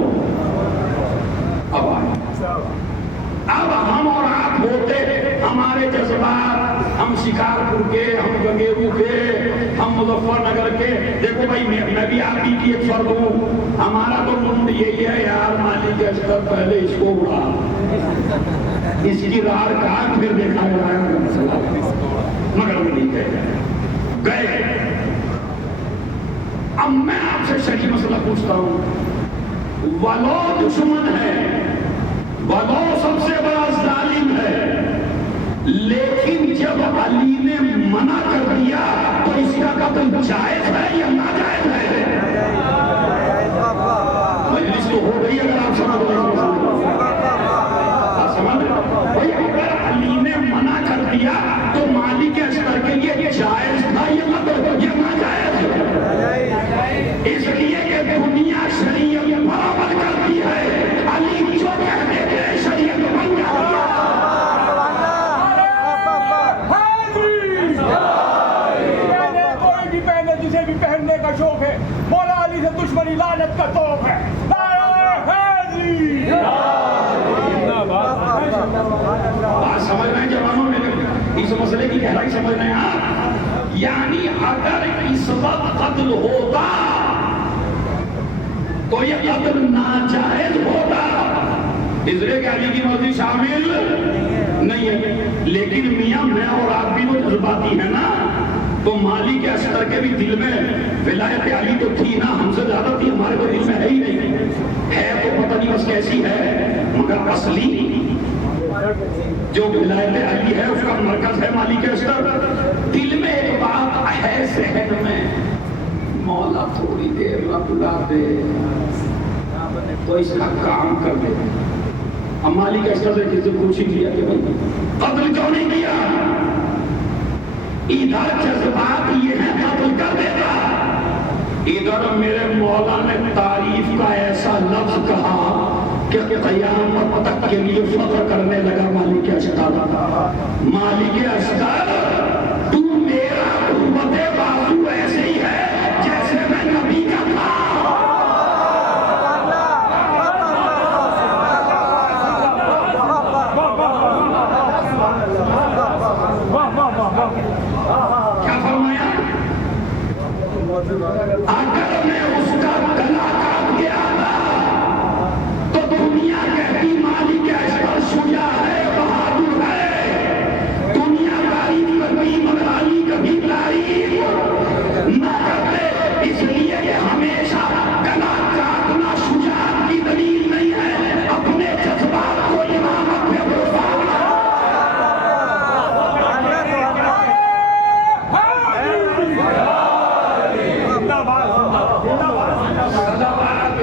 اب اب ہم اور آپ ہوتے، ہمارے جذبات، ہم شکارپور کے، ہم گنگیرو کے، ہم مظفر نگر کے، دیکھو بھائی میں بھی آپ ہی کی ایک فرد ہوں، ہمارا تو منڈ یہی ہے یار مالک اشتر پہلے اس کو اڑا، اس کی راڑ کاٹ پھر دیکھا جائے گا، مگر وہ نہیں گئے۔ اب میں آپ سے شریع مسئلہ پوچھتا ہوں، ولو دشمن ہے، ولو سب سے بڑا ظالم ہے، لیکن جب علی نے منع کر دیا تو اس کا قتل جائز ہے یا ناجائز ہے؟ مجلس تو ہو گئی اگر آپ سمجھ رہے بھائی، اگر علی نے منع کر دیا تو مالک اشتر کے لیے جائز تھا یا ناجائز؟ اس لیے کہ دنیا شریعت پر عمل کرتی ہے، علی جو کہتے ہیں شریعت بن جاتی ہے۔ کوئی بھی پہنے جسے بھی پہننے کا شوق ہے، مولا علی سے دشمنی لعنت کا توف ہے۔ بات سمجھ رہے ہیں جوانوں میں، اس مسئلے کی گہرائی سمجھ رہے ہیں آپ؟ یعنی اگر اس وقت قتل ہوتا تو یہ قتل ناجائز ہوتا، اس لیے کہ علی کی مرضی شامل نہیں ہے، لیکن میاں میں اور آپ بھی وہ جذباتی ہیں نا، تو مالک اشتر کے بھی دل میں ولایت علی تو تھی نا، ہم سے زیادہ تھی، ہمارے تو دل میں ہے ہی نہیں، ہے تو پتہ نہیں بس کیسی ہے، مگر اصلی جو ولایت علی ہے اس کا مرکز ہے مالک اشتر۔ دل میں ایک بات ہے ذہن میں، مولا تھوڑی دیر رکھ لا دے تو اس کا کام کر دے، اب مالک اس طرح کسی سے پوچھ ہی لیا کہ بھائی قتل کیوں نہیں کیا؟ ادھر جذبات یہ ہے قتل کر دیتا، ادھر میرے مولا نے تعریف کا ایسا لفظ کہا کہ قیامت تک کے لیے فخر کرنے لگا مالک اشتر، مالک اشتر تو میرا قوت بازو ایسے ہی ہے جیسے میں نبی کا تھا۔ کیا فرمایا؟ اگر میں اس کا گلا کاٹ گیا تو دنیا کہتی مالک اشتر شجاع ہے، بہادر ہے، دنیا تعریف کرتی مگر علی کبھی تعریف نہ کرتے، اس لیے کہ ہمیشہ گلا کاٹنا شجاعت کی دلیل نہیں ہے، اپنے جذبات کو امامت میں قربان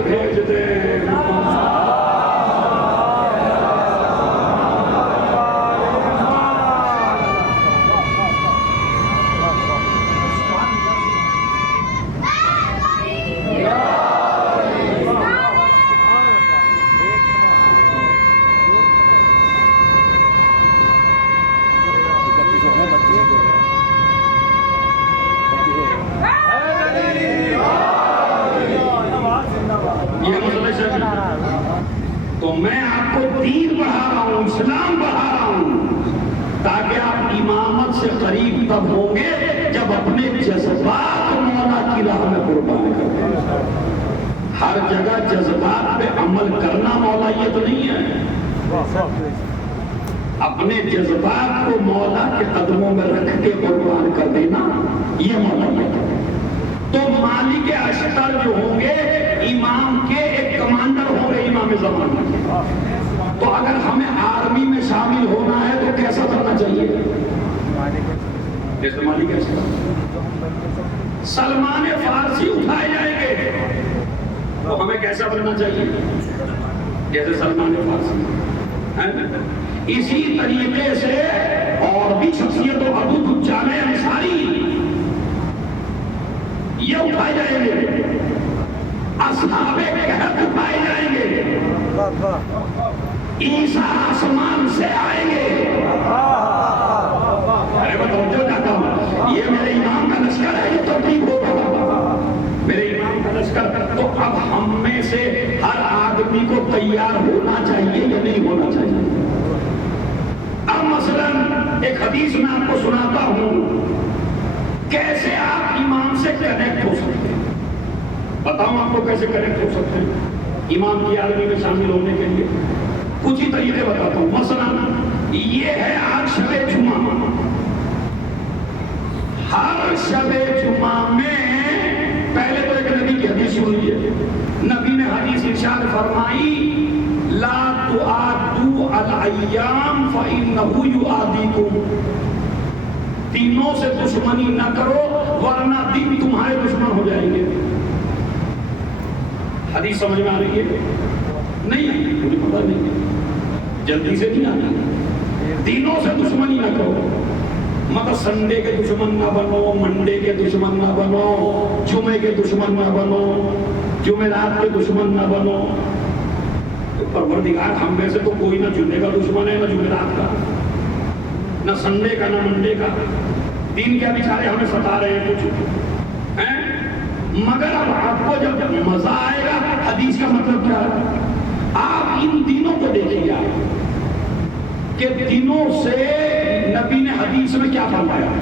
بھیج دے۔ تو میں آپ کو دین پڑھا رہا ہوں، اسلام پڑھا رہا ہوں، تاکہ آپ امامت سے قریب تب ہوں گے جب اپنے جذبات مولا کی راہ میں قربان کریں۔ ہر جگہ جذبات پہ عمل کرنا مولا یہ تو نہیں ہے، اپنے جذبات کو مولا کے قدموں میں رکھ کے قربان کر دینا یہ مولا یہ ہے۔ تو مالک اشتر جو ہوں گے امام کے ایک کمانڈر ہوں گے، امام زمان کے۔ تو اگر ہمیں آرمی میں شامل ہونا ہے تو کیسا کرنا چاہیے؟ جیسے مالک اشتر سلمان فارسی اٹھائے جائیں گے تو ہمیں کیسا بننا چاہیے؟ جیسے سلمان فارسی۔ اسی طریقے سے اور بھی شخصیتوں ابو جامع انصاری یہ اٹھائے جائیں گے، اصحاب کہف اٹھائے جائیں گے، عیسیٰ آسمان سے آئیں گے۔ ارے میں توجہ چاہتا ہوں، یہ میرے امام کا لشکر ہے، یہ ترتیب ہوگا میرے امام کا لشکر۔ تو اب ہم میں سے ہر آدمی کو تیار ہونا چاہیے یا نہیں ہونا چاہیے؟ اب مثلا ایک حدیث میں آپ کو سناتا ہوں کیسے آپ امام سے کنیکٹ ہو سکتے ہیں۔ بتاؤں آپ کو کیسے کنیکٹ ہو سکتے ہیں امام کی آرمی میں شامل ہونے کے لیے؟ کچھ ہی طریقے بتاتا ہوں۔ مثلا یہ ہے آج شب جمعہ، ہر شب جمعہ میں پہلے تو ایک نبی کی حدیث سن لیجیے، نبی نے حدیث ارشاد فرمائی لا تعادوا الایام فانه یعادیکم، دنوں سے دشمنی نہ کرو ورنہ دن تمہارے دشمن ہو جائیں گے۔ حدیث سمجھ میں آ رہی ہے؟ نہیں، مجھے پتہ نہیں ہے، جلدی سے نہیں آنا۔ دنوں سے دشمنی نہ کرو، مطلب سنڈے کے دشمن نہ بنو، منڈے کے دشمن نہ بنو، جمعے کے دشمن نہ بنو، جمعرات کے دشمن نہ بنو۔ پروردگار ہم میں سے تو کوئی نہ جمعے کا دشمن ہے، نہ جمعرات کا، نہ سنڈے کا، نہ منڈے کا۔ دین کیا بیچارے ہمیں ستا رہے ہیں کچھ ہیں، مگر اب آپ کو جب مزہ آئے گا حدیث کا مطلب کیا ہے؟ آپ ان دنوں کو دیکھیں گے کہ دنوں سے نبی نے حدیث میں کیا فرمایا؟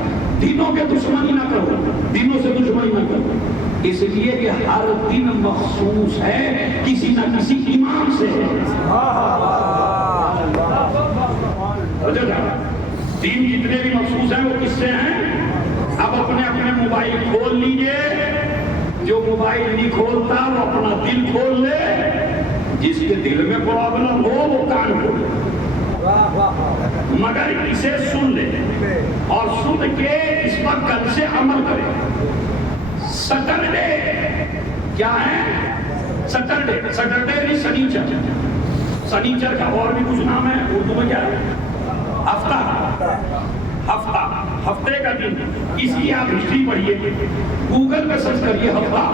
دنوں کے دشمنی نہ کرو، دنوں سے دشمنی نہ کرو، اس لیے کہ ہر دن مخصوص ہے کسی نہ کسی امام سے۔ دین جتنے بھی مخصوص ہیں وہ کس سے ہیں؟ اب اپنے اپنے موبائل کھول لیجئے، جو موبائل نہیں کھولتا وہ اپنا دل کھول لے، جس کے دل میں پرابلم ہو وہ کان کھولے، مگر اسے سن لے اور سن کے اس پر کل سے عمل کرے۔ سیٹرڈے کیا ہے؟ سیٹرڈے نہیں، سنیچر، سنیچر کا اور بھی کچھ نام ہے اردو میں کیا ہے؟ ہفتہ، ہفتہ، ہفتے کا دن. اس کی آپ ہسٹری پڑھیے، گوگل پہ سرچ کریے ہفتہ،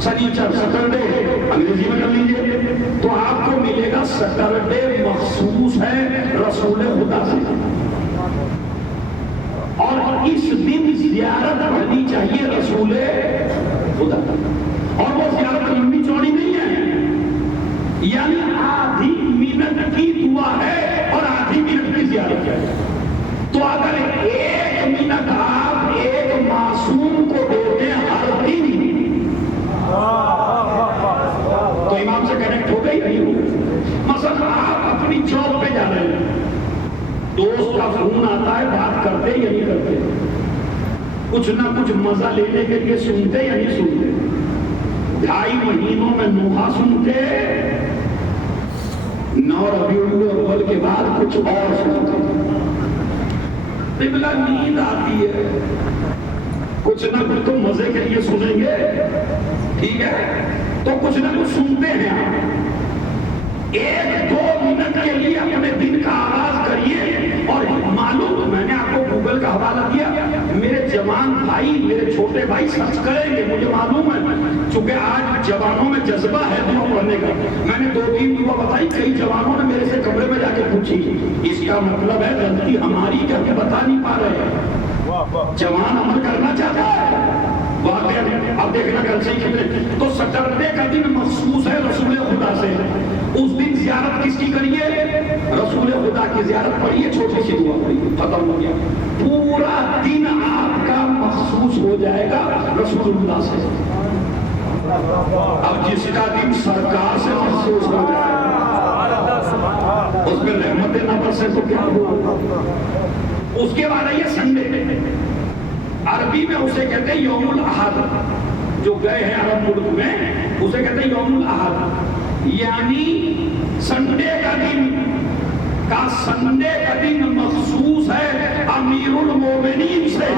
سنیچر، سیٹرڈے انگریزی میں کر لیجیے تو آپ کو ملے گا سیٹرڈے مخصوص ہے رسول خدا سے. اور اس دن زیارت پڑھنی چاہیے رسول خدا. اور وہ زیارت لمبی چوڑی نہیں ہے، یعنی آدھی منٹ کی دعا ہے اور آدھی منٹ کی زیارت ہے. تو اگر ایک منٹ آپ ایک معصوم کو دیتے ہیں ہر دن تو امام سے کنیکٹ ہو گئی نہیں ہو. مثلا آپ اپنی جاب پہ جا رہے ہیں، دوست کا فون آتا ہے، بات کرتے یا نہیں کرتے؟ کچھ نہ کچھ مزہ لینے کے لیے سنتے یا نہیں سنتے؟ 2.5 مہینوں میں نوحہ سنتے، 9 ربیع الاول کے بعد کچھ اور سنتے. قبلہ نیند آتی ہے، کچھ نہ کچھ تو مزے کے لیے سنیں گے، ٹھیک ہے؟ تو کچھ نہ کچھ سنتے ہیں آپ. 1-2 منٹ کے لیے اپنے دن کا آغاز کریے. اور معلوم، میں نے آپ کو گوگل کا حوالہ دیا، میرے جوان بھائی، میرے چھوٹے بھائی سرچ کریں گے. مجھے معلوم ہے چونکہ آج جوانوں میں جذبہ ہے دعا پڑھنے کا. میں نے 2-3 دعا بتائی، کئی جوانوں نے میرے سے کمرے میں جا کے پوچھی. اس کا مطلب ہے غلطی ہماری کہ ہم بتا نہیں پا رہے ہیں. جوان عمل کرنا چاہتا ہے، اب دیکھنا کل سے ہی کتنے. تو سیٹرڈے کا دن مخصوص ہے رسول خدا سے. اس دن زیارت کس کی کریے؟ رسول خدا کی زیارت پڑھیے، چھوٹی سی دعا پڑھیے، ختم ہو گیا. پورا دن آپ کا مخصوص ہو جائے گا رسول اللہ سے. اب جس کا دن سرکار سے مخصوص ہو جائے اس میں رحمت نہ برسے تو کیا ہوا؟ اس کے بعد یہ سنڈے، عربی میں اسے کہتے ہیں یوم الاحد. جو گئے ہیں عرب ملک میں اسے کہتے ہیں یوم الاحد، یعنی سنڈے کا دن. سنڈے کا دن مخصوص ہے امیر المومنین سے،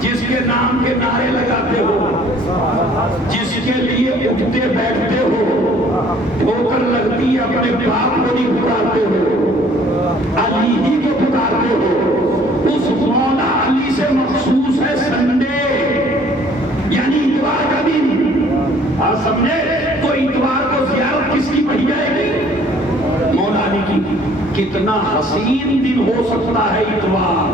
جس کے نام کے نعرے لگاتے ہو، جس کے لیے اٹھتے بیٹھتے ہو، ٹھوکر لگتی ہے اپنے باپ کو نہیں پکارتے ہو، علی ہی کو پکارتے ہو. اس مولا علی سے مخصوص ہے سنڈے، یعنی اتوار کا دن. آپ سمجھے؟ تو اتوار کو زیارت کس کی پڑھی جائے گی؟ مولا علی کی. کتنا حسین دن ہو سکتا ہے اتوار.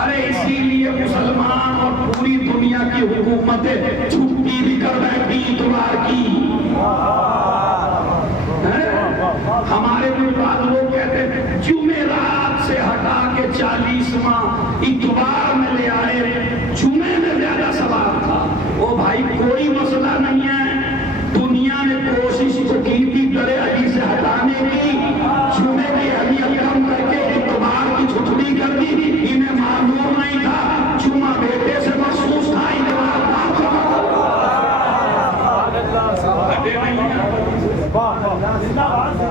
ارے اسی لیے مسلمان اور پوری دنیا کی حکومتیں چھٹی بھی کر بیٹھی اتوار کی. ہمارے بھی بعض لوگ کہتے ہیں جمعرات سے ہٹا کے 40واں اتوار میں لے آئے، جمعے میں زیادہ ثواب تھا. او بھائی کوئی مسئلہ نہیں ہے، دنیا نے کوشش تو کی تھی درے علی سے ہٹانے کی، جمعے کی علی اکرم کر کے اتوار کی چھٹی کر دی. انہیں معلوم نہیں تھا جمعہ بیٹے سے مخصوص تھا، اتوار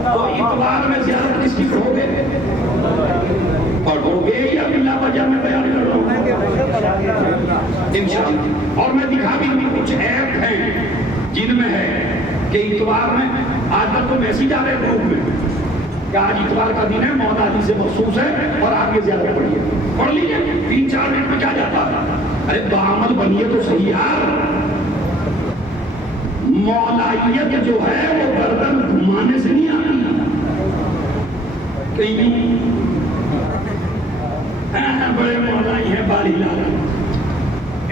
تو اتوار میں زیارت کس کی پڑھو گے؟ پڑھو گے یا بلا وجہ میں بیان کر رہا ہوں انشاءاللہ. اور میں دکھا بھی کچھ ایپ ہیں جن میں ہے کہ اتوار میں آج تک تو میسیج آ رہے گروپ میں کہ آج اتوار کا دن ہے، مولا علی سے مخصوص ہے اور آپ کے زیادہ پڑھیے. پڑھ لیجیے، 3-4 منٹ میں کیا جاتا ہے. ارے بعمل بنیے تو صحیح یار. مولائیت جو ہے وہ گردن گھمانے سے نہیں آتی. بڑے مولائی ہیں بالی لال،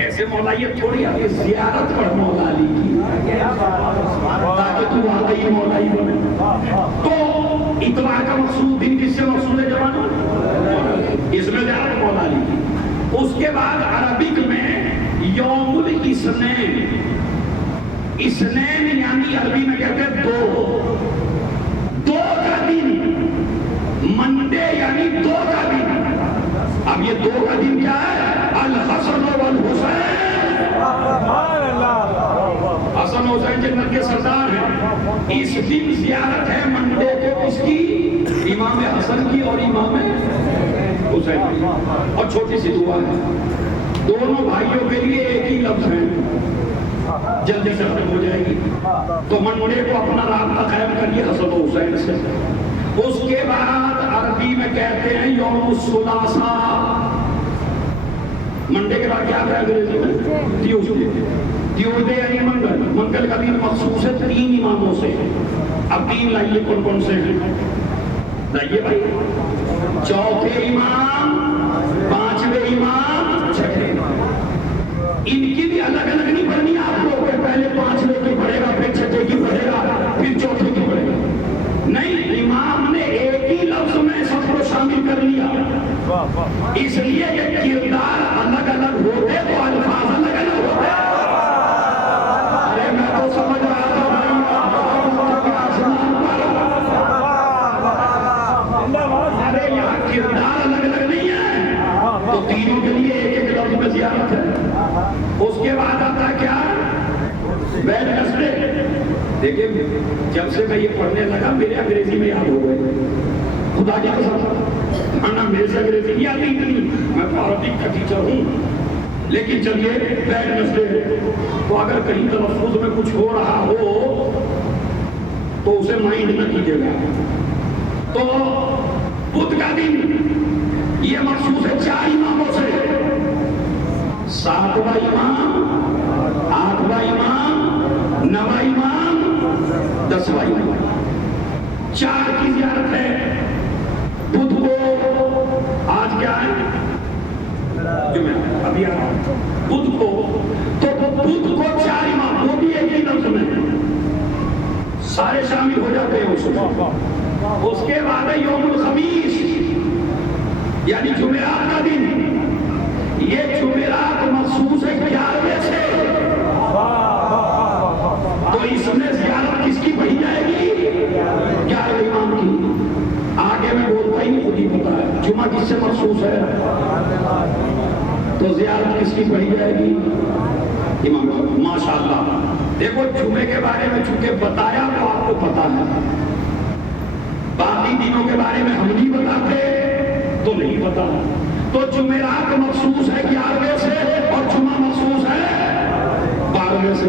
ایسے مولائیت تھوڑی آتی. زیارت پڑھ مولا علی کی تاکہ تو واقعی مولائی بنے. تو اتوار کا مقصود دن کس سے مقصود ہے جوانوں؟ اس میں زیارت مولا علی کی. اس کے بعد عربک میں یوم الاثنین، اثنین یعنی عربی میں کہتے ہیں دو کا دن، منڈے یعنی 2 کا دن. اب یہ 2 کا دن کیا ہے؟ الحسن والحسین. حسن حسین جنت کے سردار ہیں. اس دن زیارت ہے منڈے کو اس کی، امام حسن کی اور امام حسین کی. اور چھوٹی سی دعا ہے، دونوں بھائیوں کے لیے ایک ہی لفظ ہے، جلدی سے ختم ہو جائے گی. تو منڈے کو اپنا رابطہ قائم کریے حسن و حسین سے. اس کے بعد عربی میں کہتے ہیں یوم الثلاثا. منڈے کے بعد کیا آتا ہے انگریزی میں؟ ٹیوزڈے. ٹیوزڈے یعنی منگل. منگل کا دن مخصوص ہے 3 اماموں سے. اب 3 لائیے کون کون سے ہیں؟ لائیے بھائی. چوتھے امام، 5ویں امام، 6ویں امام. ان کی بھی الگ الگ نہیں پڑھنی آپ کو کہ پہلے 5ویں کی پڑھے گا، پھر 6ویں کی پڑھے گا، پھر 4تھے کی پڑھے گا. نہیں، امام نے ایک ہی لفظ میں سب کو شامل کر لیا. اس لیے کہ کردار الگ الگ ہوتے تو الفاظ الگ الگ ہوتے. ارے میں تو سمجھ رہا تھا ارے یہاں کردار الگ الگ نہیں ہے تو تینوں کے لیے ایک ایک لفظ میں زیارت ہے. اس کے بعد آتا کیا؟ بیل نسلے. دیکھیں جب سے میں یہ پڑھنے لگا میرے انگریزی میں یاد ہو گئے. خدا کی قسم ورنہ میرے سے انگریزی نہیں آتی اتنی. میں تو عربی کا ٹیچر ہوں. لیکن چلیے بیل نسلے تو اگر کہیں تلفظ میں کچھ ہو رہا ہو تو اسے مائنڈ نہ کیجیے گا. تو بدھ کا دن یہ مخصوص ہے 4 اماموں سے. 7واں امام، 8واں امام، 9واں امام، 10واں امام. 4 کی زیارت ہے. بدھ کو آج کیا ہے؟ جمعہ. ابھی آ رہا بدھ کو. تو بدھ کو 4 امام، وہ بھی ایک ہی لفظ میں سارے شامل ہو جاتے ہیں اس میں. اس کے بعد ہے یوم الخمیس یعنی جمعرات کا دن. یہ جمعرات مخصوص ہے 11ویں سے. تو اس میں زیارت کس کی پڑھی جائے گی؟ 11ویں امام کی. آگے میں بولتا ہی نہیں، خود ہی پتا ہے جمعہ کس سے مخصوص ہے. تو زیارت کس کی پڑھی جائے گی؟ امام. ماشاءاللہ. دیکھو جمعے کے بارے میں چونکہ بتایا تو آپ کو پتا ہے. باقی دنوں کے بارے میں ہم نہیں بتاتے تو نہیں پتا. تو جمعرات مخصوص ہے 11ویں سے اور جمعہ مخصوص ہے 12ویں سے.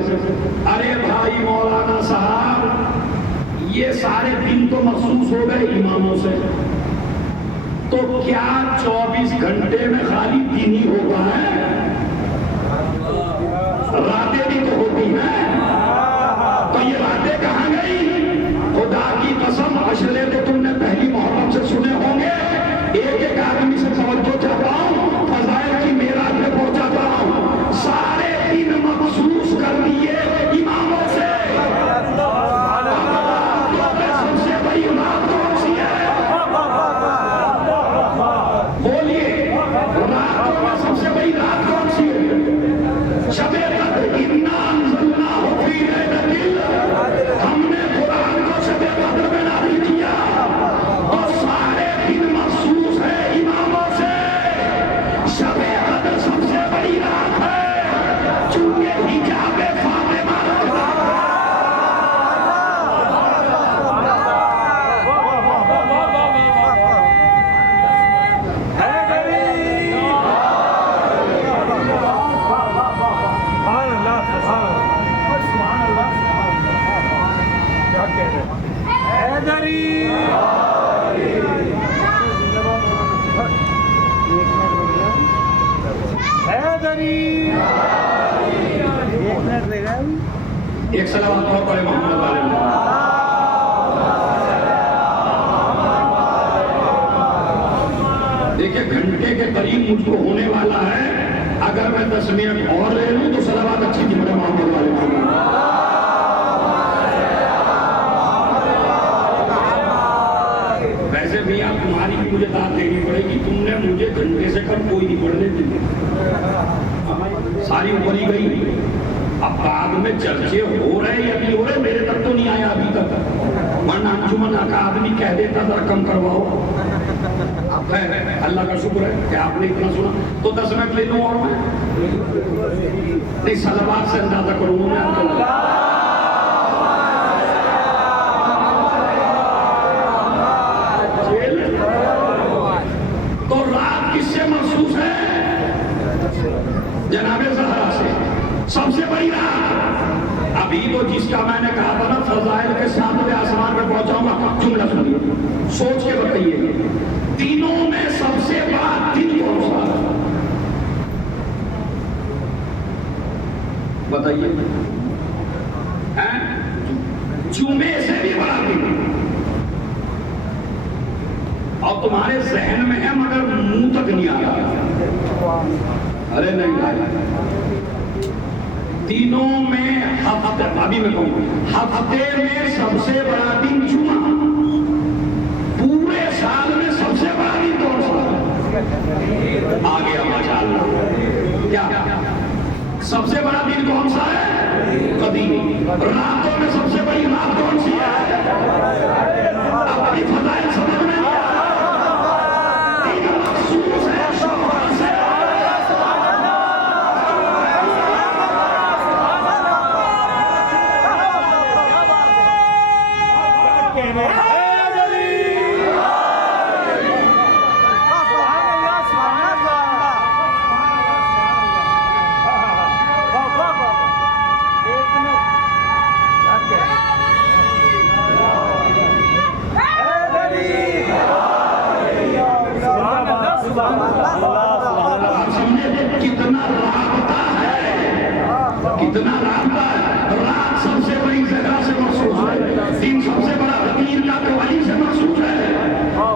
ارے بھائی مولانا صاحب یہ سارے دن تو مخصوص ہو گئے اماموں سے. تو کیا 24 گھنٹے میں خالی دن ہی ہوتا ہے؟ راتیں بھی تو ہوتی ہیں. تو یہ راتیں کہاں گئی؟ خدا کی قسم عشرے تو تم نے پہلی محرم سے سنے ہوں گے. ایک ایک آدمی سے توجہ چاہتا ہوں، فضائل کی معراج میں پہنچاتا ہوں. سارے دن مخصوص کر دیے اماموں سے. سب سے بڑی رات کون سی ہے؟ بولیے راتوں میں سب سے بڑی رات کون سی ہے؟ شب قدر. انا انزلناہ فی لیلۃ القدر. ہم نے قرآن کو شب قدر میں نازل کیا. تو سارے دن مخصوص ہے اماموں سے. شب قدر سب سے بڑی رات ہے چونکہ حجاب فاطمہ ایک صلوات اور پڑھے محمد علیہ وسلم. دیکھیں گھنٹے کے قریب مجھ کو ہونے والا ہے. اگر میں 10 منٹ اور لے لوں تو صلوات اچھی تھی پڑھے محمد علیہ وسلم. ویسے بھی آپ تمہاری بھی مجھے داد دینی پڑے گی. تم نے مجھے گھنٹے سے کم کوئی نہیں پڑھنے دی. ساری اوپر ہی گئی. اب بعد میں چرچے ہو رہے یا نہیں ہو رہے میرے تک تو نہیں آیا ابھی تک. ورنہ انجمن کا آدمی کہہ دیتا ذرا کم کرواؤ. اب اللہ کا شکر ہے کہ آپ نے اتنا سنا. تو 10 منٹ لے لوں اور میں نہیں صلوات سے اندازہ کروں میں آپ کو. تو رات کس سے محسوس ہے؟ جناب زہرا سے. سب سے بڑی رات ہوگی تو جس کا میں نے کہا تھا نا فضائل کے 7ویں آسمان پہ پہنچاؤں گا، جملہ سنیے، سوچ کے بتائیے دنوں میں سب سے بڑا دن کون سا ہے؟ بتائیے، جمعے سے بھی بڑا دن، اور تمہارے ذہن میں ہے مگر منہ تک نہیں آ رہا۔ ارے نہیں بھائی، دنوں میں ہفتے، ابھی میں کہوں ہفتے میں سب سے بڑا دن جمعہ، پورے سال میں سب سے بڑا دن کون سا ہے؟ آ گیا ماشاءاللہ۔ کیا سب سے بڑا دن کون سا ہے؟ قدیم۔ راتوں میں سب سے بڑی رات کون سی ہے؟ اپنی فضائل سمجھ میں نہیں آ رہا۔ کتنا رابطہ ہے، رات سب سے بڑی جگہ سے محسوس ہے، دن سب سے بڑا فقیر کا قوالی سے محسوس ہے،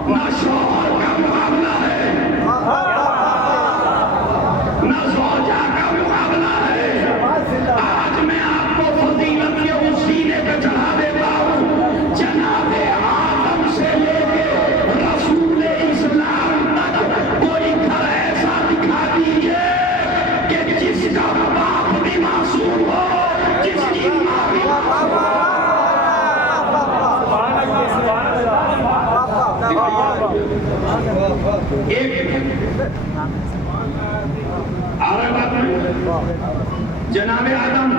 نہ شوہر کا مقابلہ ہے، نہ زوجہ کا مقابلہ ہے۔ آج میں آپ کو فضیلت کے اس سینے پہ چڑھا دیتا ہوں، جناب آدم سے لے کے رسول اسلام تک کوئی گھر ایسا دکھا دیجیے کہ جس کا باپ بھی معصوم ہو، جس کی ماں بھی جناب آدم،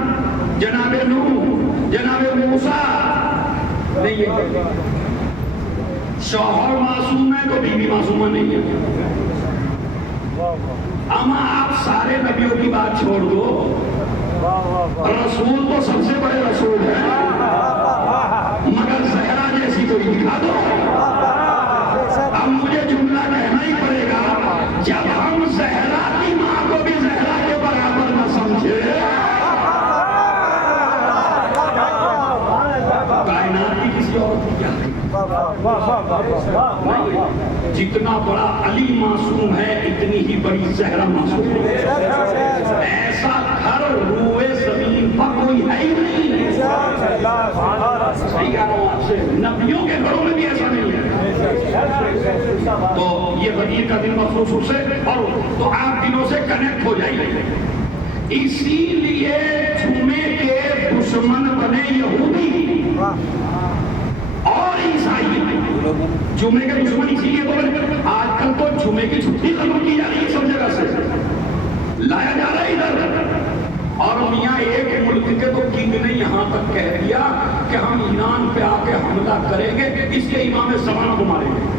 جناب نوح، جناب موسیٰ نہیں ہے، شوہر معصوم ہے تو بیوی معصومہ نہیں ہے۔ اما آپ سارے نبیوں کی بات چھوڑ دو، رسول تو سب سے بڑے رسول ہیں، مگر زہرا جیسی کوئی دکھا دو۔ اب مجھے جملہ کہنا ہی پڑے گا، جب ہم زہرا کی ماں کو بھی زہرا کے برابر نہ سمجھے، کائنات کی کسی اور کی کیا ہے؟ جتنا بڑا علی معصوم ہے اتنی ہی بڑی زہرا معصوم ہے۔ ایسا گھر روئے زمین پر کوئی ہے ہی نہیں۔ صحیح کہہ رہا ہوں آپ سے، نبیوں کے گھروں میں بھی ایسا نہیں ہے۔ تو یہ غدیر کا دن مخصوص سے اور تو آپ دنوں سے کنیکٹ ہو جائیے۔ اسی لیے جمعے کے دشمن بنے یہودی اور عیسائی، جمعے کے دشمن اسی لیے تو آج کل تو جمعے کی چھٹی ختم کی جا رہی ہے، سب جگہ سے لایا جا رہا ہے ادھر، اور میاں ایک ملک کے تو کنگ نے یہاں تک کہہ دیا کہ ہم ایران پہ آ کے حملہ کریں گے، اس کے امام زمانہ کو ماریں گے۔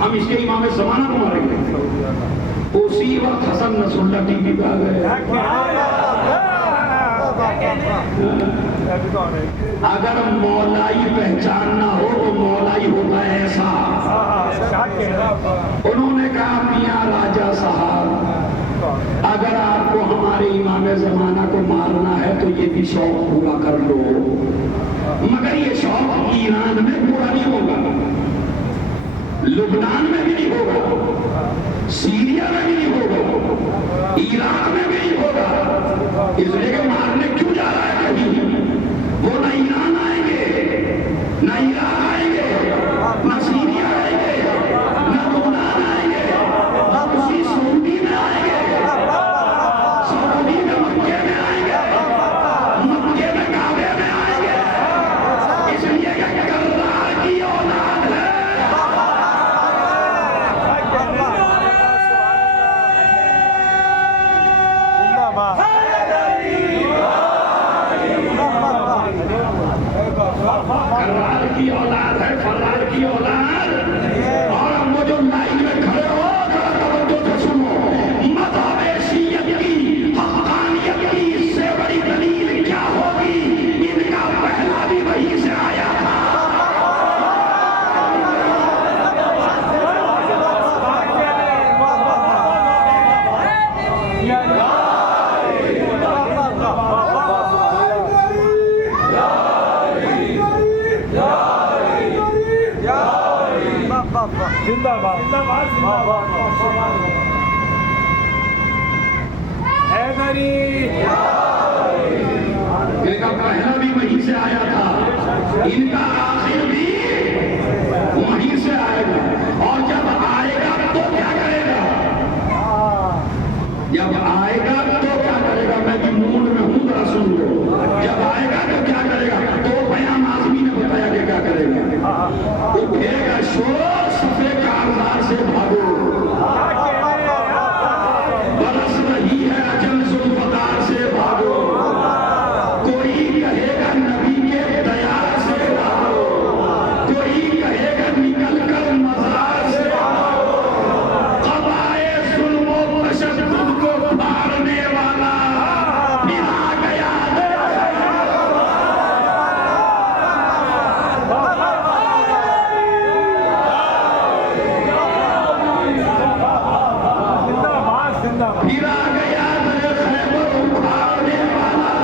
ہم اس کے امام زمانہ کو ماریں گے۔ اسی وقت حسن نصر اللہ ٹی وی پہ آ گئے۔ اگر مولائی پہچاننا ہو تو مولائی ہوتا ہے ایسا۔ انہوں نے کہا میاں راجہ صاحب، اگر آپ کو ہمارے امام زمانہ کو مارنا ہے تو یہ بھی شوق پورا کر لو، مگر یہ شوق ایران میں پورا نہیں ہوگا، لبنان میں بھی نہیں ہوگا، سیریا میں بھی نہیں ہوگا، عراق میں بھی نہیں ہوگا۔ اس لیے کہ مارنے کیوں جا رہا ہے کہیں؟ وہ نہ ایران آئیں گے، نہ عراق آئیں گے، نہ سیریا آئیں گے، نہ لبنان آئیں گے، نہ اسی سعودی میں آئیں گے، سعودی میں مکے میں آئیں گے، مکے میں کعبے میں آئیں گے، اس لیے کہ کرار کی اولاد ہے۔ زندہ باد حیدری ان کا پہلا بھی وہیں سے آیا تھا، ان کا آخر بھی وہیں سے آئے گا، اور جب آئے گا تو کیا کرے گا؟ جب آئے گا تو کیا کرے گا؟ میں بھی موڈ میں ہوں، ذرا سن لو۔ جب آئے گا تو کیا کرے گا؟ تو بیان آزمی نے بتایا کہ کیا کرے گا۔ اٹھے گا شور، صفے کارزار سے بھاگو، برس رہی ہے اجل ذوالفقار سے بھاگو، کوئی کہے گا نبی کے دیار سے بھاگو، کوئی کہے گا نکل کر مزار سے بھاگو، قبائے ظلم و تشدد کو پھاڑنے والا پھر آ گیا ہے۔ پھر آ گیا ہے خیبر اکھاڑنے والا،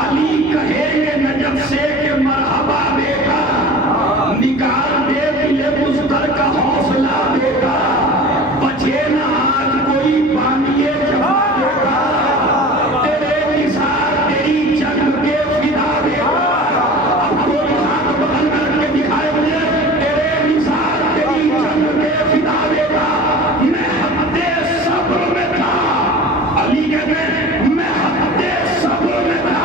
علی کہیں گے نجف سے کہ مرحبا بیٹا، نکال دے دل مزدر کا حوصلہ بیٹا، بچے نہ آج کوئی بانیے جفا بیٹا، تیرے نثار تیری جنگ کے فدا بیٹا۔ اب وہ ہاتھ بغل میں رکھ کے دکھائے مجھے، تیرے نثار تیری جنگ کے فدا بیٹا، میں حد صبر میں تھا، علی کہتے ہیں میں حد صبر میں تھا،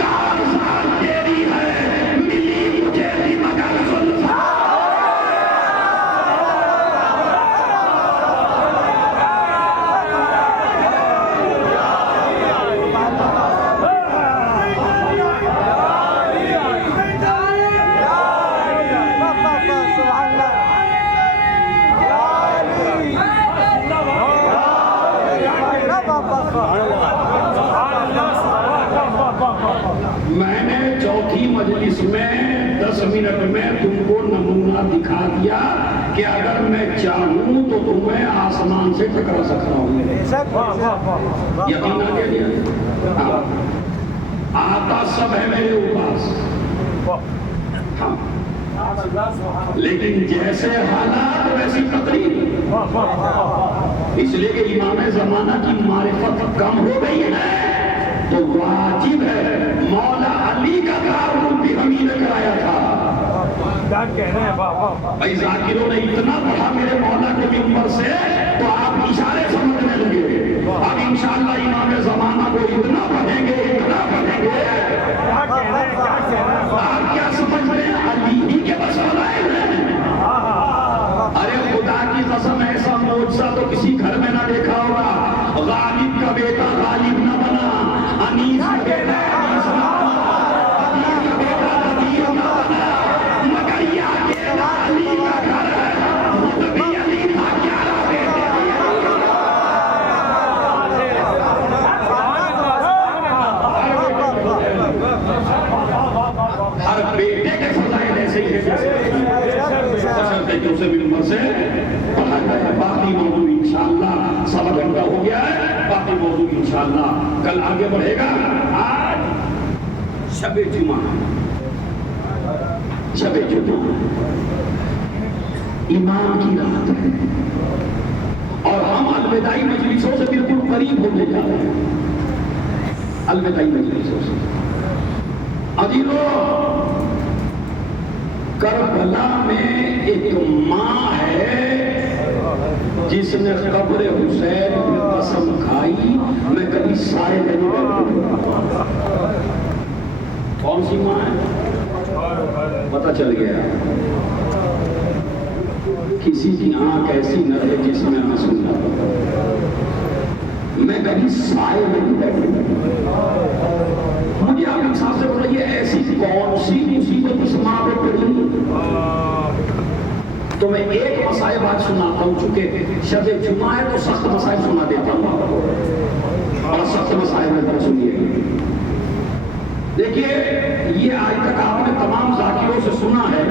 کارزار تیری ہے، ملی مجھے بھی مگر زلفا۔ میں نے چوتھی مجلس میں 10 منٹ میں تم کو نمونہ دکھا دیا کہ اگر میں چاہوں تو تمہیں آسمان سے ٹکرا سکتا ہوں۔ یقین آ گیا؟ ہاں، آتا سب ہے میرے پاس، ہاں، لیکن جیسے حالات ویسی تقریر، اس لیے کہ امام زمانہ کی معرفت کم ہو گئی ہے تو واجب ہے۔ مولا علی کا کارون بھی ہم ہی نے کرایا تھا۔ بھائی ذاکروں نے اتنا پڑھا میرے مولا کے منبر سے تو آپ اشارے سمجھنے لگے۔ اب انشاءاللہ امام زمانہ کو اتنا پڑھیں گے، اتنا پڑھیں گے، آپ کیا سمجھ رہے ہیں؟ علی ہی کے بس والائے ہیں۔ ارے خدا کی قسم ایسا معجزہ تو کسی گھر میں نہ دیکھا ہوگا۔ غالب کا بیٹا غالب نہ بنا، انیس کا بیٹا انیس نہ بنا، علی کا بیٹا علی نہ بنا، مگر یہ اکیلا علی کا گھر ہے، خود بھی علی تھا، 11 بیٹے بھی علی کا۔ ہر بیٹے کے فضائل ایسے ہی ہے جیسے کہ اسے منبر سے پڑھا جائے۔ باقی موضوع انشاءاللہ سبق گھنٹہ ہو گیا ہے، باقی موضوع انشاءاللہ کل آگے بڑھے گا۔ آج شب جمعہ، شب جمعہ امام کی رات ہے اور ہم الوداعی مجلسوں سے بالکل قریب ہونے جا رہے ہیں۔ الوداعی مجلسوں سے عزیزو، کربلا میں ایک ماں ہے جس نے قبر حسین کی قسم کھائی میں کبھی سائے نہیں بیٹھوں۔ کون سی ماں ہے؟ پتہ چل گیا، کسی کی آنکھ ایسی نہ ہے جس میں آنسو نہ ہو، میں کبھی سائے نہیں بیٹھوں۔ مجھے آپ صاحب سے بولا یہ ایسی کون سی مصیبت اس ماں پہ پڑی؟ تو میں ایک مسائب آج سناتا ہوں، چونکہ شب جمعہ ہے تو سخت مسائب سنا دیتا ہوں اور سخت مسائب میں سنیے۔ دیکھیے یہ آج تک آپ نے تمام ذاکروں سے سنا ہے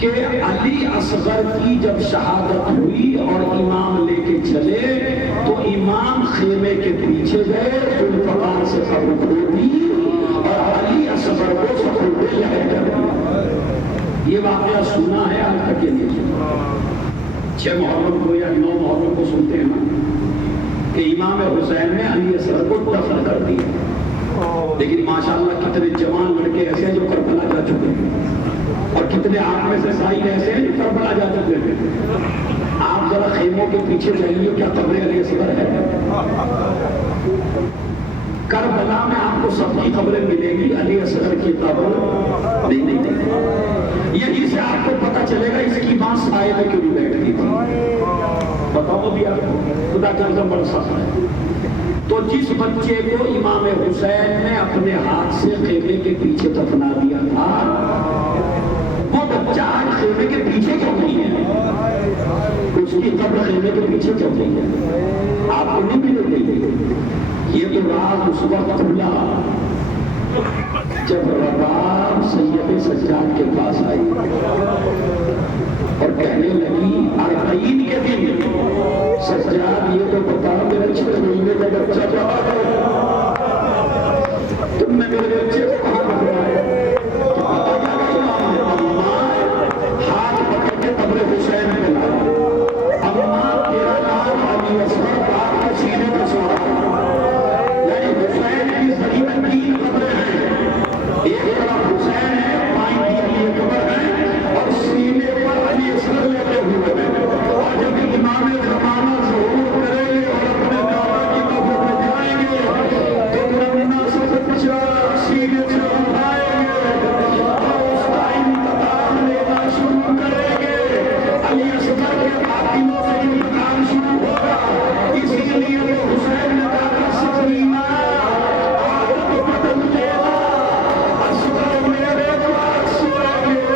کہ علی اصغر کی جب شہادت ہوئی اور امام لے کے چلے تو امام خیمے کے پیچھے گئے، ذوالفقار سے قبر کھول دی اور علی اصغر کو سفر پہ لے کر یہ واقعہ سنا ہے آج تک یہ نہیں سنا. 6 محرم کو یا 9 محرم کو سنتے ہیں نا کہ امام حسین نے علی اصغر کو دفن کر دیا. لیکن ماشاءاللہ کتنے جوان لڑکے ایسے ہیں جو کربلا جا چکے ہیں اور کتنے آپ میں سے سائل ایسے ہیں جو کربلا جا چکے ہیں. آپ ذرا خیموں کے پیچھے جائیے, کیا قبر علی اصغر ہے؟ کربلا میں آپ کو سب کی خبریں ملے گی, علی اصغر کی قبر نہیں. یہی سے آپ کو پتہ چلے گا اس کی ماں سائے میں کیوں نہیں بیٹھتی تھی. بتاؤ بھی آپ کو, خدا کا عزم بڑا سخت ہے. تو جس بچے کو امام حسین نے اپنے ہاتھ سے خیمے کے پیچھے دفنا دیا تھا, وہ بچہ آج خیمے کے پیچھے کیوں نہیں ہے؟ اس کی قبر خیمے کے پیچھے کیوں نہیں ہے؟ آپ کو نہیں ملے گی. یہ تو راز اس وقت کھلا جب رباب سید سجاد کے پاس آئی اور کہنے لگی اربعین کے دن سجاد یہ تو بتا میرے 6 مہینے کا بچہ کہاں ہے, تم نے میرے بچے کو کہاں رکھا ہے؟ ہاتھ پکڑ کے قبر حسین میں لایا. اماں تیرا نام علی اصغر باپ کے سینے پر سوار ہے. یعنی حسین کی زمین میں 3 قبریں ہیں, ایک طرف حسین ہے, بائیں کی علی اکبر ہے اور سینے پر علی اصغر لیتے ہوئے ہیں. اور جب امام زمانہ ظہور کریں گے اور اپنے دادا کی قبر میں جائیں گے تو رمنا سے بچہ سینے سے اٹھائیں گے اور اس کا انتقام لینا شروع کریں گے. علی اصغر کے قاتلوں سے انتقام شروع ہوگا. اسی لیے وہ حسین نے کہا سکینہ عادت بدل دے گا, اصغر میرے پاس سوئیں گے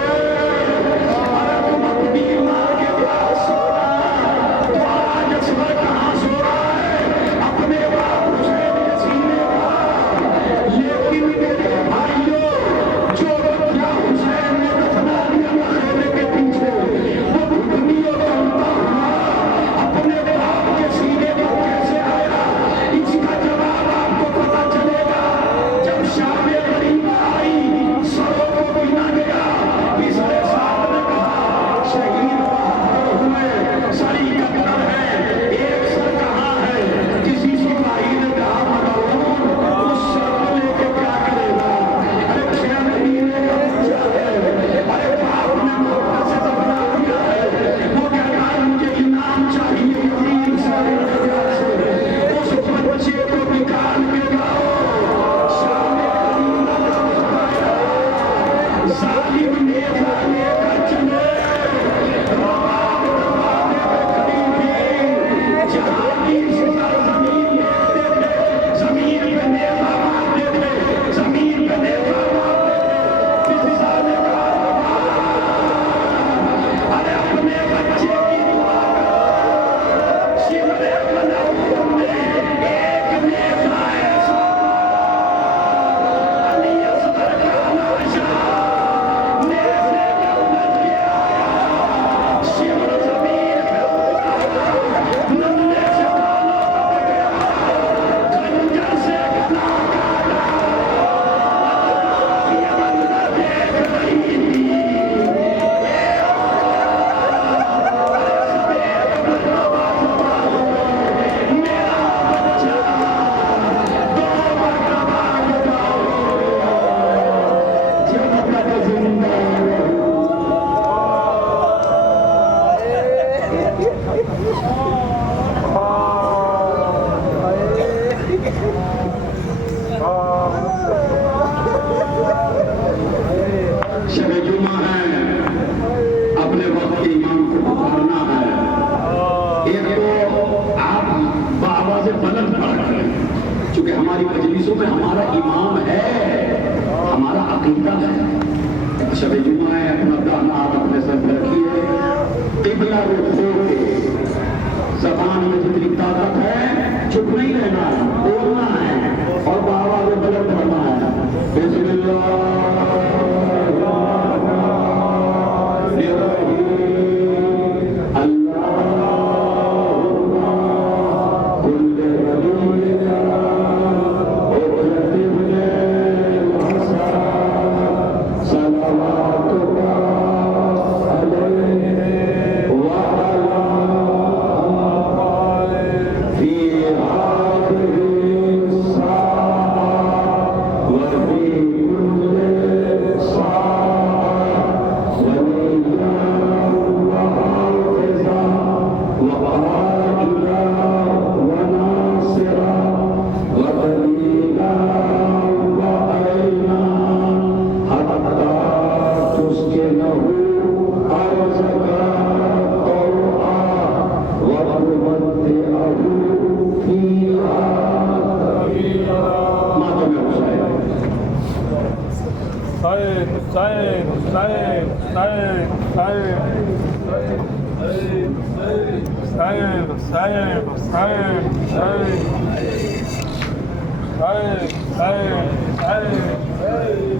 اور تم اپنی ماں کے پاس سونا. تو آج اصغر کہاں سو رہا ہے؟ اپنے باپ حسین کے سینے پر. لیکن میرے بھائیوں, جو بچہ حسین نے دفنا دیا خیمے کے پیچھے, وہ گھٹنی اور کمتا ہوا اپنے باپ کے سینے پر کیسے آیا؟ اس کا جواب آپ کو پتا چلے گا جب شام غریبہ آئی, سروں کو بنا گیا. پچھلے سال نے کہا شہید بہادر ہوئے, سری ککر ہے, ایک سر کہاں ہے؟ کسی سپاہی نے کہا ملعون, اس سر کو لے کے کیا کرے گا؟ ارے 6 مہینے کا بچہ ہے, ارے باپ نے موقع سے دفنا دیا ہے. وہ کہتا ہے مجھے انعام چاہیے یقین سے, اس بچے کو نکال کے لاؤ. شام ظالم نیتا لے کر چلے, رباب دبانے میں کھڑی تھی. جہانی سزا زمین لیتے تھے, زمین پہ نیتا مارتے تھے, زمین پہ نیتا مارتے تھے. سزا نے کہا ارے اپنے بچے کی دعا کرو. شملے ملعون میں ایک نیتا ایسا علی اصغر کا لاشا نیزے میں الجھ کے آیا. شمر زمین پہ اترا, ننے سے بالوں کو پکڑا, خنجر سے گلا کاٹا. یہ منظر دیکھ رہی تھی. میرا بچہ 2 مرتبہ جدا ہو گیا. جب تک زندہ رہوں شب جمعہ ہے, اپنے وقت کے امام کو پکارنا ہے. ایک تو آپ بآواز بلند پڑھ کریں, چونکہ ہماری مجلسوں میں ہمارا امام ہے, ہمارا عقیدہ ہے. شب جمعہ ہے, اپنا دانا آپ اپنے سر پہ رکھیے, قبلہ رخ ہو کے, زبان میں جتنی طاقت ہے چپ نہیں رہنا ہے, بولنا ہے اور بآواز بلند پڑھنا ہے. بسم اللہ صلوات Hussein, Hussein, Hussein, Hussein, Hussein, Hussein, Hussein, Hussein, Hussein, Hussein, Hussein.